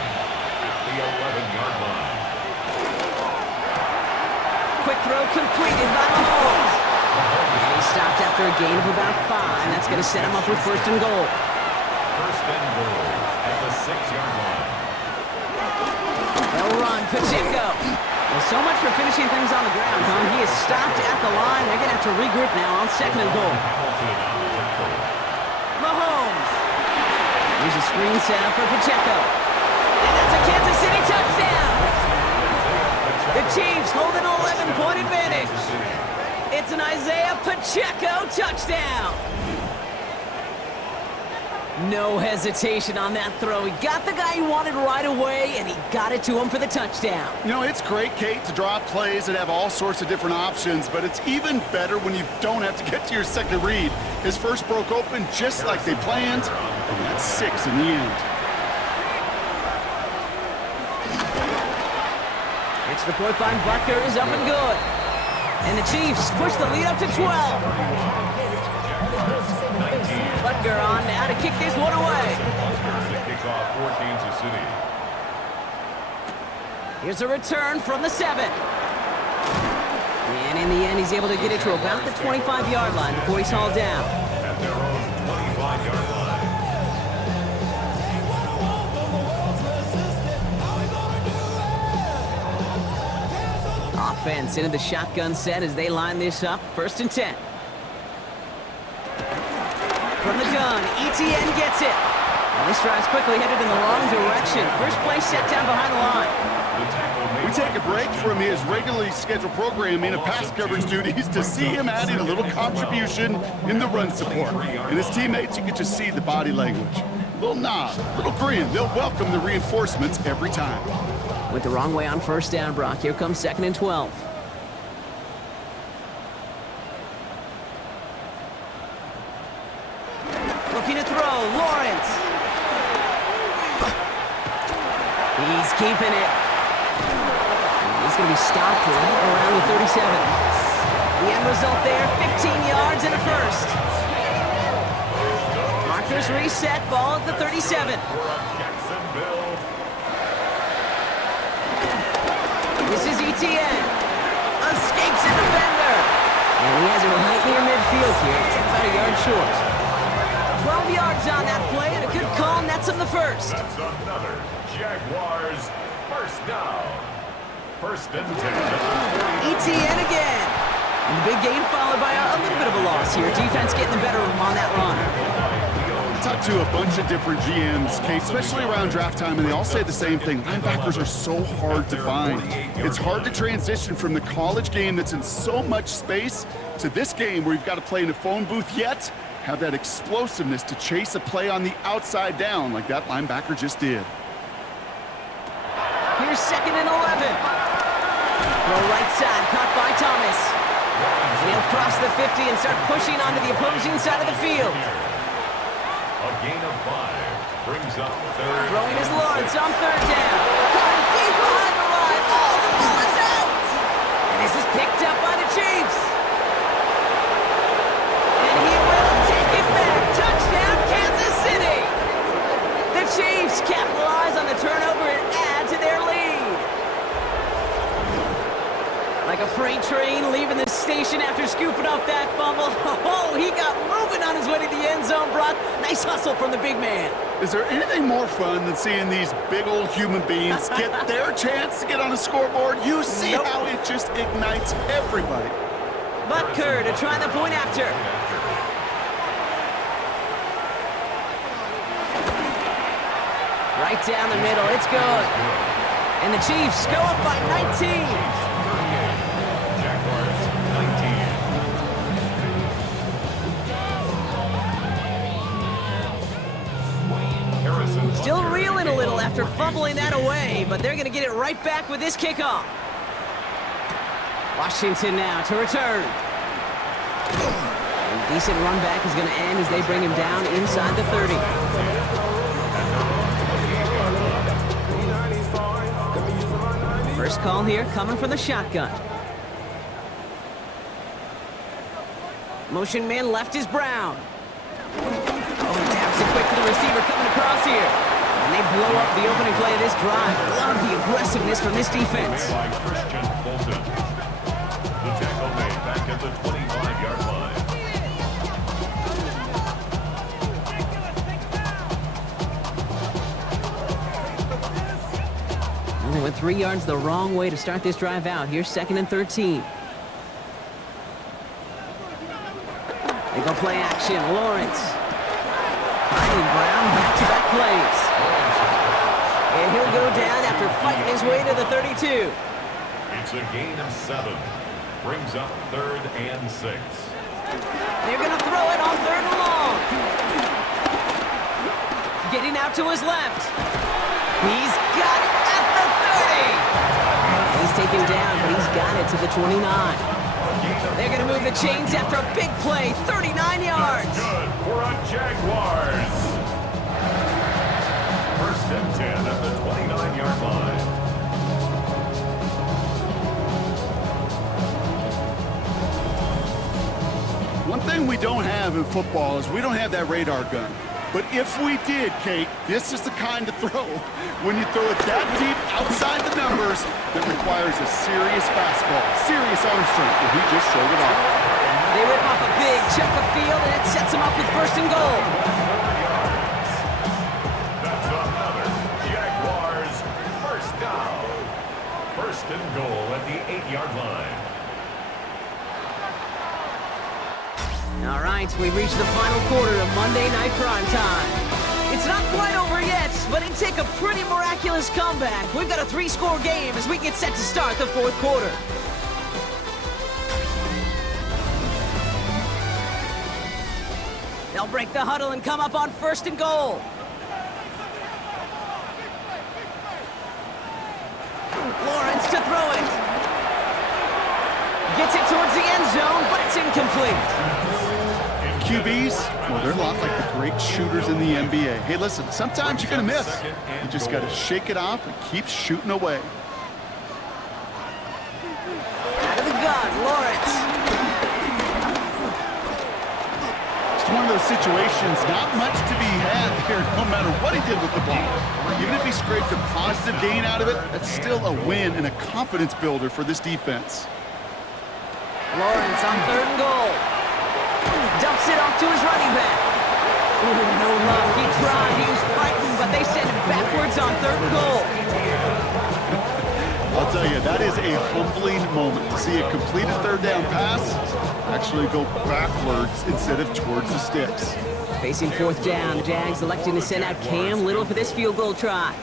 at the 11-yard line. Quick throw completed by Mahomes. And he stopped after a gain of about 5. That's going to set him up with first and goal. First and goal at the 6-yard line. They'll run. Pacheco. Well, so much for finishing things on the ground, huh? He is stopped at the line. They're going to have to regroup now on second and goal. Mahomes. Here's a screen setup for Pacheco. And that's a Kansas City touchdown. The Chiefs hold an 11-point advantage. It's an Isaiah Pacheco touchdown. No hesitation on that throw. He got the guy he wanted right away, and he got it to him for the touchdown. You know, it's great, Kate, to draw plays that have all sorts of different options, but it's even better when you don't have to get to your second read. His first broke open just like they planned, and that's 6 in the end. It's the point by Butker is up and good. And the Chiefs push the lead up to 12. Butker on now to kick this one away. The kickoff for Kansas City. Here's a return from the 7. And in the end, he's able to get it to about the 25-yard line before he's hauled down. At their own 25-yard line. Offense into the shotgun set as they line this up. First and 10. From the gun, ETN gets it. Well, this drive's quickly headed in the wrong direction. First play set down behind the line. We take a break from his regularly scheduled programming of pass coverage duties to see him adding a little contribution in the run support. And his teammates, you can just see the body language. Little nod, little grin. They'll welcome the reinforcements every time. Went the wrong way on first down, Brock. Here comes second and 12. Looking to throw, Lawrence. He's keeping it. He's going to be stopped right around the 37. The end result there, 15 yards and a first. Markers reset, ball at the 37. Jacksonville. This is ETN. Escapes a defender. And he has it right near midfield here. It's about a yard short. 12 yards on that play, and a good call nets him the first. That's another Jaguars first down. First and 10. ETN again. And the big gain followed by a little bit of a loss here. Defense getting the better of him on that run. Talked to a bunch of different GMs, Kate, especially around draft time, and they all say the same thing. Linebackers are so hard to find. It's hard to transition from the college game that's in so much space to this game where you've got to play in a phone booth, yet have that explosiveness to chase a play on the outside down like that linebacker just did. Here's 2nd and 11. Throw right side, caught by Thomas. And he'll cross the 50 and start pushing onto the opposing side of the field. A gain of 5 brings up 3rd. Throwing his Lawrence on 3rd down. Caught deep behind the line. Oh, the ball is out! And this is picked up by the Chiefs. And he will take it back. Touchdown, Kansas City! The Chiefs capitalize on the turnover and add to their lead. Like a freight train leaving the station after scooping up that fumble. Oh, he got moving on his way to the end zone, Brock. Nice hustle from the big man. Is there anything more fun than seeing these big old human beings get their chance to get on a scoreboard? You see how it just ignites everybody. Butker to try the point after. Right down the middle, it's good. And the Chiefs go up by 19. Jaguars 19. Harrison Still Butker reeling a little after for fumbling that Kansas City. away, but they're going to get it right back with this kickoff. Washington now to return. A decent run back is going to end as they bring him down inside the 30. First call here coming from the shotgun. Motion man left is Brown. Oh, he taps it quick to the receiver coming across here. And they blow up the opening play of this drive. Love the aggressiveness from this defense. By Christian Fulton. The tackle made back at the 25-yard line. And they went 3 yards the wrong way to start this drive out. Here's 2nd and 13. They go play action. Lawrence. Finding Brown back-to-back plays. And he'll go down after fighting his way to the 32. It's a gain of 7. Brings up 3rd and 6. They're going to throw it on 3rd and long. Getting out to his left. He's got it at the 30. He's taken down, but he's got it to the 29. They're going to move the chains after a big play, 39 yards. Good for a Jaguars. 1st and 10 at the 29-yard line. One thing we don't have in football is we don't have that radar gun. But if we did, Kate, this is the kind of throw when you throw it that deep outside the numbers that requires a serious fastball, serious arm strength, and he just showed it off. They rip off a big chunk of field, and it sets them up with 1st and goal. That's another Jaguars 1st down. 1st and goal at the 8-yard line. All right, we've reached the final quarter of Monday Night Primetime. It's not quite over yet, but it'd take a pretty miraculous comeback. We've got a 3-score game as we get set to start the 4th quarter. They'll break the huddle and come up on 1st and goal. Lawrence to throw it. Gets it towards the end zone, but it's incomplete. QBs, well, they're a lot like the great shooters in the NBA. Hey, listen, sometimes you're going to miss. You just got to shake it off and keep shooting away. Out of the gun, Lawrence. It's one of those situations, not much to be had here, no matter what he did with the ball. Even if he scraped a positive gain out of it, that's still a win and a confidence builder for this defense. Lawrence on 3rd and goal. Dumps it off to his running back. Ooh, no luck. He tried. He was fighting, but they send him backwards on 3rd and goal. I'll tell you, that is a humbling moment to see a completed third down pass actually go backwards instead of towards the sticks. Facing fourth down, the Jags electing to send out Cam Little for this field goal try.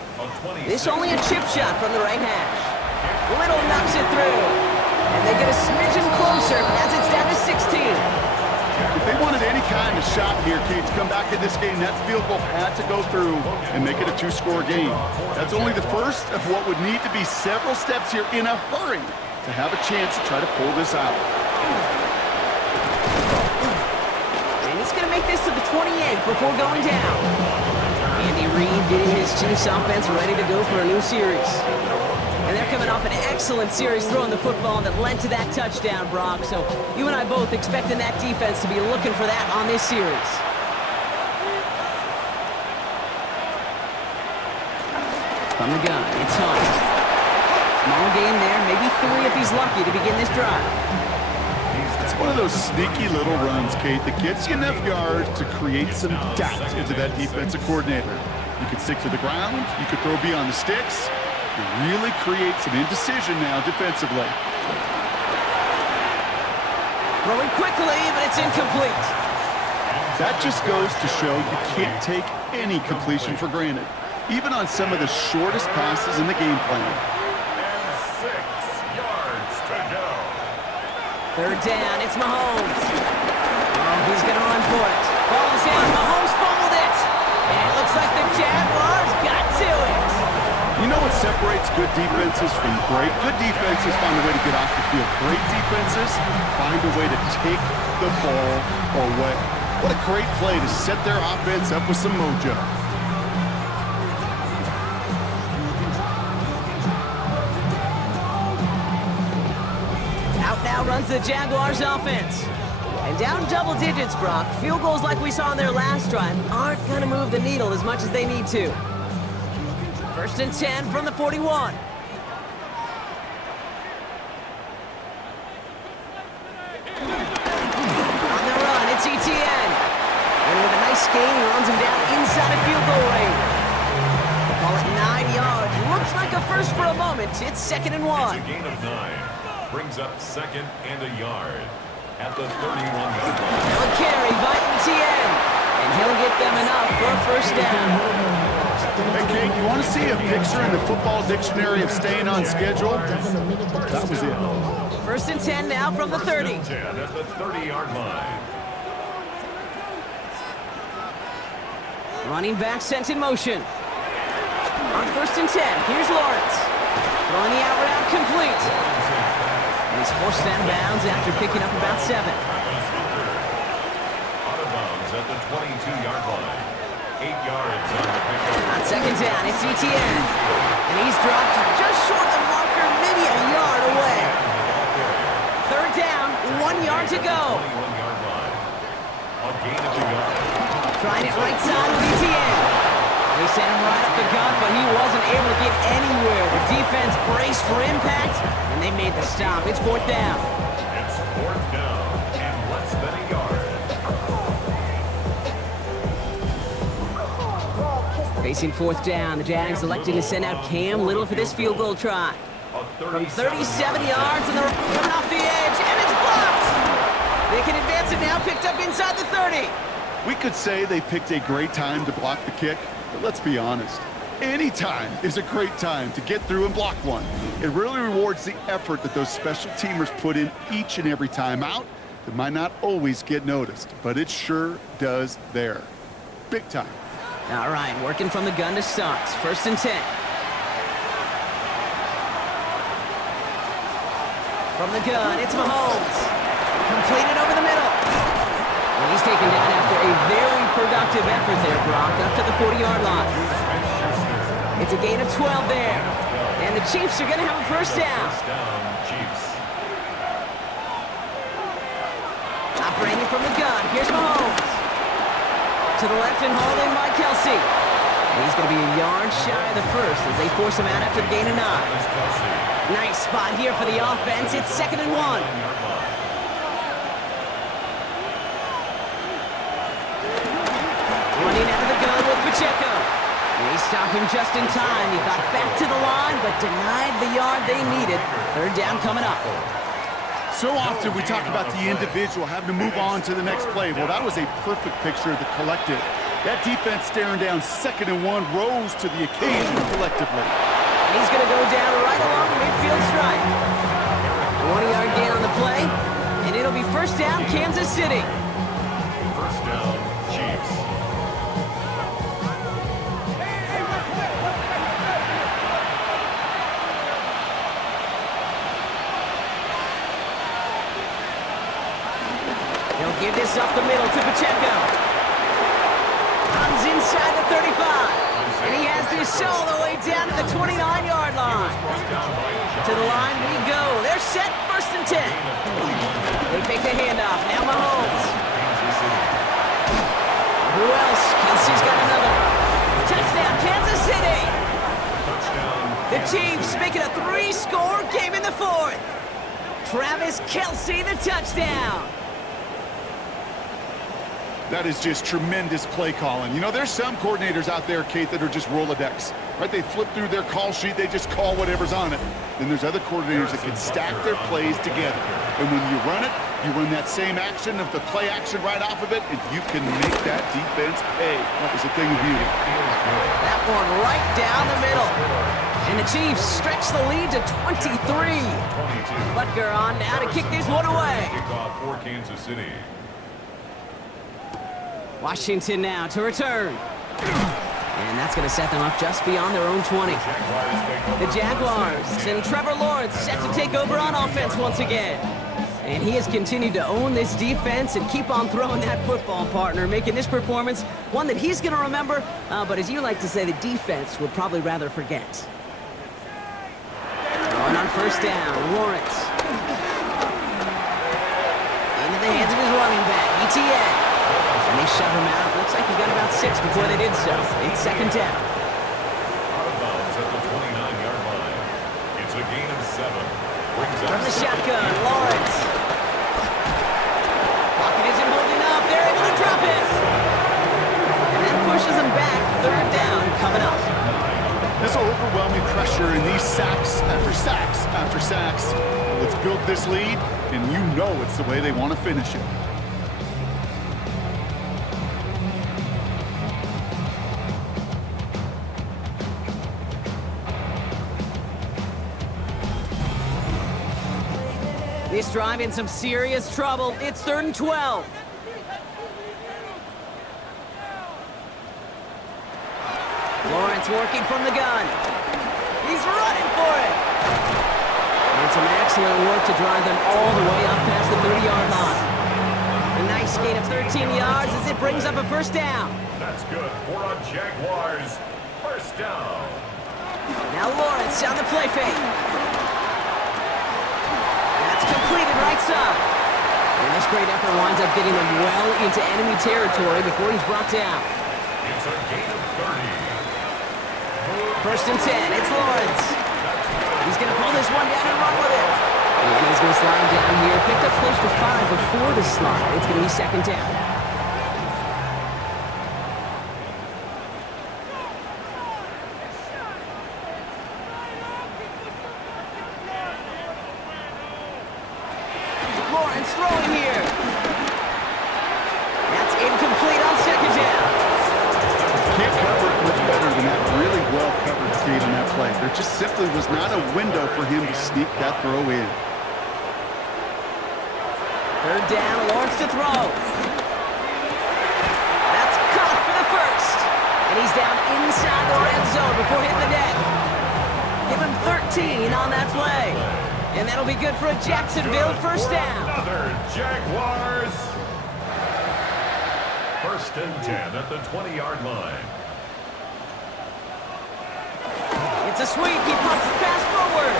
This only a chip shot from the right hash. Little knocks it through. And they get a smidgen closer as it's down to 16. If they wanted any kind of shot here, Kate, to come back in this game, that field goal had to go through and make it a two-score game. That's only the first of what would need to be several steps here in a hurry to have a chance to try to pull this out. And he's going to make this to the 28 before going down. Andy Reid getting his Chiefs offense ready to go for a new series. And they're coming off an excellent series throwing the football that led to that touchdown, Brock. So you and I both expecting that defense to be looking for that on this series. From the gun, it's Hunt. Small gain there, maybe 3 if he's lucky to begin this drive. It's one of those sneaky little runs, Kate, that gets you enough yards to create some doubt into that defensive coordinator. You could stick to the ground, you could throw beyond the sticks. It really creates an indecision now defensively. Throwing quickly, but it's incomplete. That just goes to show you can't take any completion for granted, even on some of the shortest passes in the game plan. And 6 yards to go. Third down, it's Mahomes. Oh, he's going to run for it. Ball is in, Mahomes fumbled it. And it looks like the Jaguars got to it. You know what separates good defenses from great? Good defenses find a way to get off the field. Great defenses find a way to take the ball away. What a great play to set their offense up with some mojo. Out now runs the Jaguars offense. And down double digits, Brock. Field goals like we saw in their last drive aren't going to move the needle as much as they need to. First and 10 from the 41. On the run, it's Etienne. And with a nice gain, he runs him down inside of field goal range. Call it 9 yards. Looks like a first for a moment. It's 2nd and 1. It's a gain of 9. Brings up 2nd and a yard at the 31-yard line. Now a carry by Etienne. And he'll get them enough for a first down. Hey, Kate, you want to see a picture in the football dictionary of staying on schedule? That was it. First and 10 now from the 30. First and 10 at the 30-yard line. Running back sent in motion. On first and 10, here's Lawrence. Throwing the out route complete. And he's forced out of bounds after picking up about 7. Out of bounds at the 22-yard line. 8 yards on the pickup. On second down, it's Etienne. And he's dropped just short of the marker, maybe a yard away. Third down, 1 yard to go. 21-yard line. A gain of a yard. Trying it right side with Etienne. They sent him right up the gut, but he wasn't able to get anywhere. The defense braced for impact, and they made the stop. It's fourth down. It's 4th down and less than a yard. Facing fourth down, the Jags electing to send out Cam Little for this field goal try. From 37 yards, and they're coming off the edge, and it's blocked! They can advance it now, picked up inside the 30. We could say they picked a great time to block the kick, but let's be honest. Any time is a great time to get through and block one. It really rewards the effort that those special teamers put in each and every time out that might not always get noticed, but it sure does there. Big time. All right, working from the gun to start. First and 10. From the gun, it's Mahomes. Completed over the middle. And he's taken down after a very productive effort there, Brock, up to the 40-yard line. It's a gain of 12 there. And the Chiefs are going to have a first down. First down, Chiefs. Operating from the gun, here's Mahomes. To the left and hauled in by Kelsey. And he's going to be a yard shy of the first as they force him out after the gain of 9. Nice spot here for the offense. It's 2nd and 1. Running out of the gun with Pacheco. And They stop him just in time. He got back to the line, but denied the yard they needed. Third down coming up. So often we talk about the individual having to move on to the next play. Well, that was a perfect picture of the collective. That defense staring down 2nd and 1 rose to the occasion collectively. And he's going to go down right along the midfield stripe. 1-yard gain on the play, and it'll be first down, Kansas City. First down, Chiefs. He'll give this up the middle to Pacheco. Runs inside the 35. And he has this all the way down to the 29-yard line. To the line we go. They're set, 1st and 10. They fake the handoff. Now Mahomes. Who else? Kelsey's got another. Touchdown, Kansas City. The Chiefs make it a 3-score game in the 4th. Travis Kelce, the touchdown. That is just tremendous play calling. You know, there's some coordinators out there, Kate, that are just Rolodex, right? They flip through their call sheet, they just call whatever's on it. Then there's other coordinators that can stack their plays together. And when you run it, you run that same action of the play action right off of it, and you can make that defense pay. That was a thing of beauty. That one right down the middle. And the Chiefs stretch the lead to 23. Butker on now to kick this one away. Kickoff for Kansas City. Washington now to return. And that's going to set them up just beyond their own 20. The Jaguars and Trevor Lawrence set to take over on offense once again. And he has continued to own this defense and keep on throwing that football, partner, making this performance one that he's going to remember, but as you like to say, the defense would probably rather forget. Going on first down, Lawrence. Into the hands of his running back, ETN. And they shove him out. Looks like he got about 6 before they did so. It's 2nd down. Out of bounds at the 29-yard line. It's a gain of 7. Brings up From the shotgun, Lawrence. Pocket isn't holding up. They're able to drop it. And that pushes them back. 3rd down coming up. This overwhelming pressure and these sacks after sacks after sacks. Let's build this lead, and you know it's the way they want to finish it. This drive in some serious trouble. It's 3rd and 12. Lawrence working from the gun. He's running for it. And some excellent work to drive them all the way up past the 30-yard line. A nice gain of 13 yards as it brings up a first down. That's good for a Jaguars. First down. Now Lawrence on the play fake. That's completed right side. And this great effort winds up getting them well into enemy territory before he's brought down. It's a gain of 30. 1st and 10, it's Lawrence. He's going to pull this one down and run with it. And he's going to slide down here. Picked up close to 5 before the slide. It's going to be 2nd down. Lawrence throwing here. That's incomplete on 2nd down. Can't cover it much better than that. Really well covered Kate on that play. There just simply was not a window for him to sneak that throw in. 3rd down, Lawrence to throw. That's caught for the 1st. And he's down inside the red zone before hitting the deck. Give him 13 on that play. And that'll be good for a Jacksonville first down. Another Jaguars. 1st and 10 at the 20-yard line. It's a sweep. He pumps the pass forward.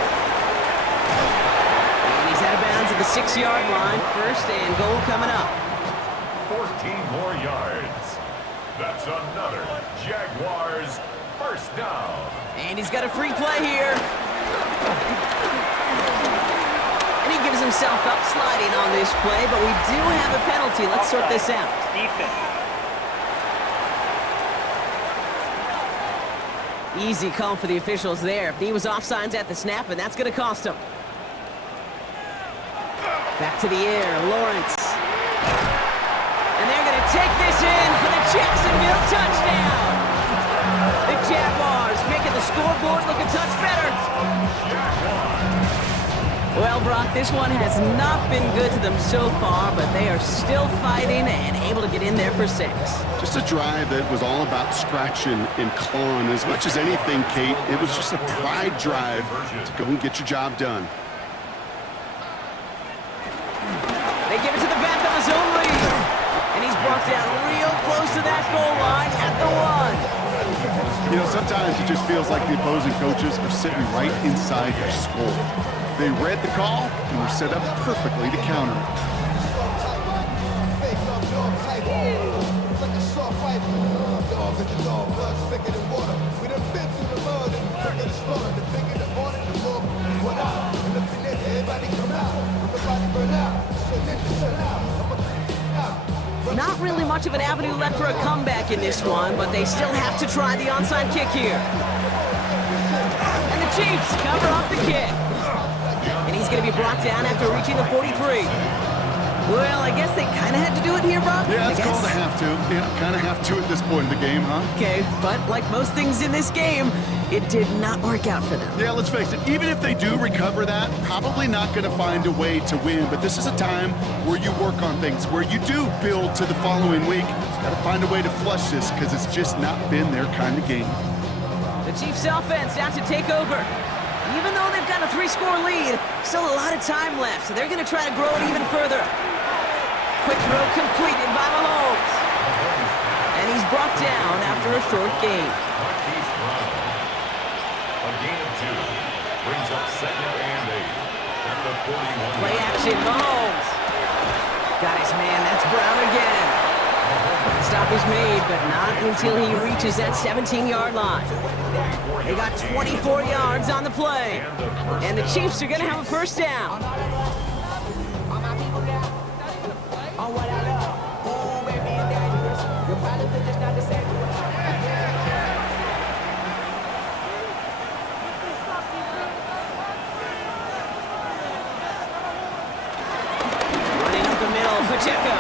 And he's out of bounds at the 6-yard line. 1st and goal coming up. 14 more yards. That's another Jaguars first down. And he's got a free play here. And he gives himself up sliding on this play, but we do have a penalty. Let's sort this out. Defense. Easy call for the officials there. He was offsides at the snap, and that's going to cost him. Back to the air, Lawrence. And they're going to take this in for the Jacksonville touchdown. The Jaguars making the scoreboard look a touch better. Well, Brock, this one has not been good to them so far, but they are still fighting and able to get in there for 6. Just a drive that was all about scratching and clawing. As much as anything, Kate, it was just a pride drive to go and get your job done. They give it to the back on his own lead. And he's brought down real close to that goal line at the 1. You know, sometimes it just feels like the opposing coaches are sitting right inside your skull. They read the call and were set up perfectly to counter it. Not really much of an avenue left for a comeback in this one, but they still have to try the onside kick here. And the Chiefs cover off the kick. And he's going to be brought down after reaching the 43. Well, I guess they kind of had to do it here, Brock. Yeah, it's called a have to. Yeah, kind of have to at this point in the game, huh? Okay, but like most things in this game, it did not work out for them. Yeah, let's face it. Even if they do recover that, probably not going to find a way to win. But this is a time where you work on things, where you do build to the following week. Got to find a way to flush this because it's just not been their kind of game. The Chiefs offense out to take over. Even though they've got a 3-score lead, still a lot of time left, so they're going to try to grow it even further. Quick throw completed by Mahomes. And he's brought down after a short gain. A gain of 2 brings up 2nd and 8 at the 41. Play action, Mahomes. Got his man, that's Brown again. The stop is made, but not until he reaches that 17-yard line. They got 24 yards on the play. And the Chiefs are going to have a first down. Running up the middle, Pacheco.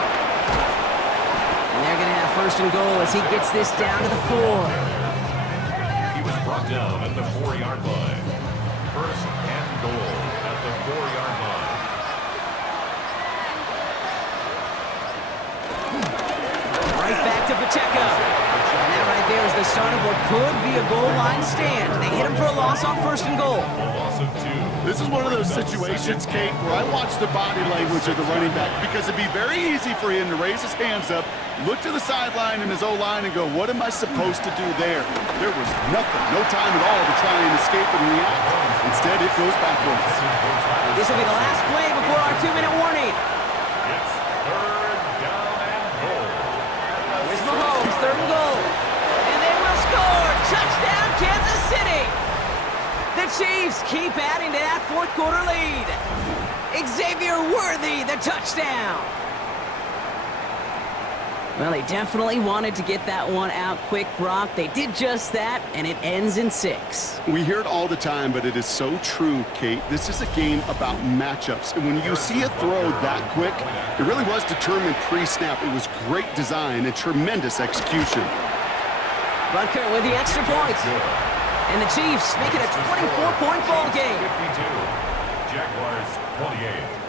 And they're going to have first and goal as he gets this down to the 4. Brought down at the 4-yard line. First and goal at the 4-yard line. Right back to Pacheco. And that right there is the start of what could be a goal line stand. They hit him for a loss on first and goal. A loss of 2. This is one of those situations, Kate, where I watch the body language of the running back because it'd be very easy for him to raise his hands up, look to the sideline in his O-line and go, what am I supposed to do there? There was nothing, no time at all to try and escape and react. Instead, it goes backwards. This will be the last play before our 2-minute warning. It's 3rd down and goal. Here's Mahomes, 3rd and goal. And they will score. Touchdown, Kansas City. The Chiefs keep adding to that 4th quarter lead. Xavier Worthy, the touchdown. Well, they definitely wanted to get that one out quick, Brock. They did just that, and it ends in 6. We hear it all the time, but it is so true, Kate. This is a game about matchups. And when you see a throw that quick, it really was determined pre-snap. It was great design and tremendous execution. Butker with the extra point. And the Chiefs make it a 24-point ball game. 52. Jaguars 28.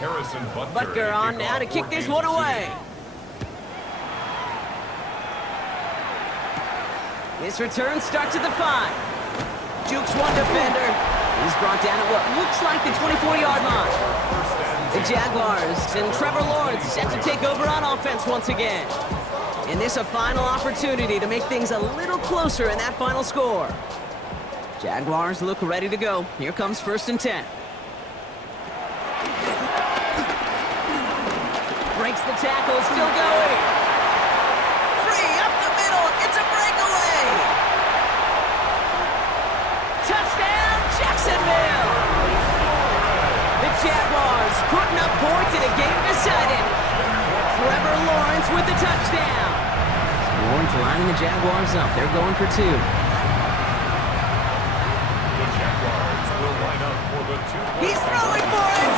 Harrison Butker on now to kick this one away. This return starts at the 5. Jukes one defender. He's brought down at what looks like the 24-yard line. The Jaguars and Trevor Lawrence set to take over on offense once again. And this a final opportunity to make things a little closer in that final score. Jaguars look ready to go. Here comes 1st and 10. Breaks the tackle, still going. Free up the middle, it's a breakaway. Touchdown, Jacksonville. The Jaguars putting up points in a game decided. Trevor Lawrence with the touchdown. Lawrence lining the Jaguars up. They're going for two. The Jaguars will line up for the two-point He's throwing for it!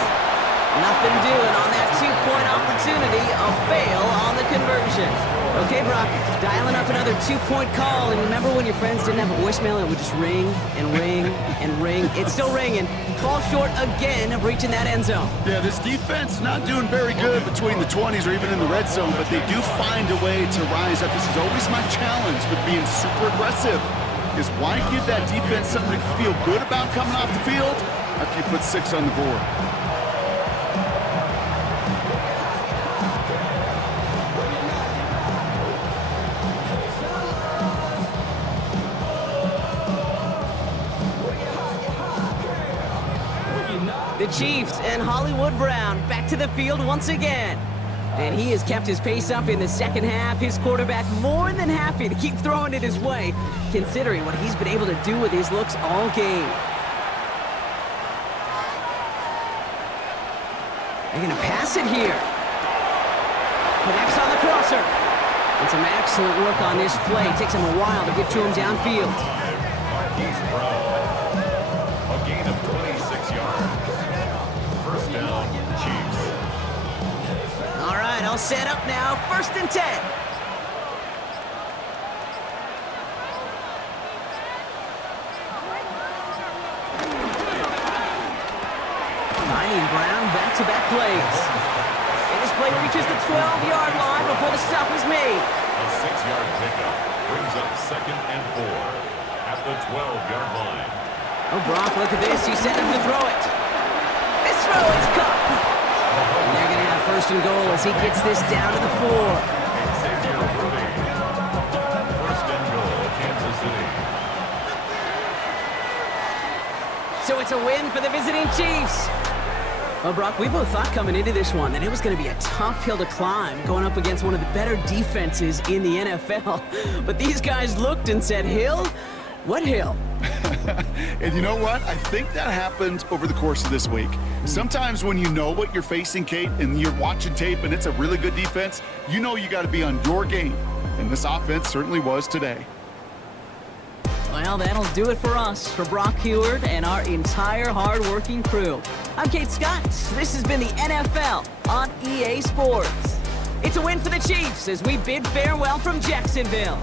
Nothing doing on that two-point opportunity. A fail on the conversion. Okay, Brock, dialing up another two-point call. And remember when your friends didn't have a voicemail and it would just ring and ring and ring? It's still ringing. Fall short again of reaching that end zone. Yeah, this defense not doing very good between the 20s or even in the red zone, but they do find a way to rise up. This is always my challenge with being super aggressive, is why give that defense something to feel good about coming off the field after you put 6 on the board? The Chiefs and Hollywood Brown back to the field once again. And he has kept his pace up in the second half. His quarterback more than happy to keep throwing it his way, considering what he's been able to do with his looks all game. They're going to pass it here. Connects on the crosser. And some excellent work on this play. Takes him a while to get to him downfield. He's Brown. A gain of 26 yards. First down, Chiefs. All right, all set up now. 1st and 10. Finding Brown back-to-back plays. And his play reaches the 12-yard line before the stop is made. A 6-yard pickup brings up 2nd and 4 at the 12-yard line. Oh, Brock, look at this. He's setting up to throw it. This throw is caught. And they're going to have 1st and goal as he gets this down to the 4. Xavier Rudy. 1st and goal, Kansas City. So it's a win for the visiting Chiefs. Well, Brock, we both thought coming into this one that it was going to be a tough hill to climb, going up against one of the better defenses in the NFL. But these guys looked and said, Hill? What hill? And you know what? I think that happened over the course of this week. Sometimes when you know what you're facing, Kate, and you're watching tape and it's a really good defense, you know you got to be on your game. And this offense certainly was today. Well, that'll do it for us, for Brock Heward and our entire hard-working crew. I'm Kate Scott. This has been the NFL on EA Sports. It's a win for the Chiefs as we bid farewell from Jacksonville.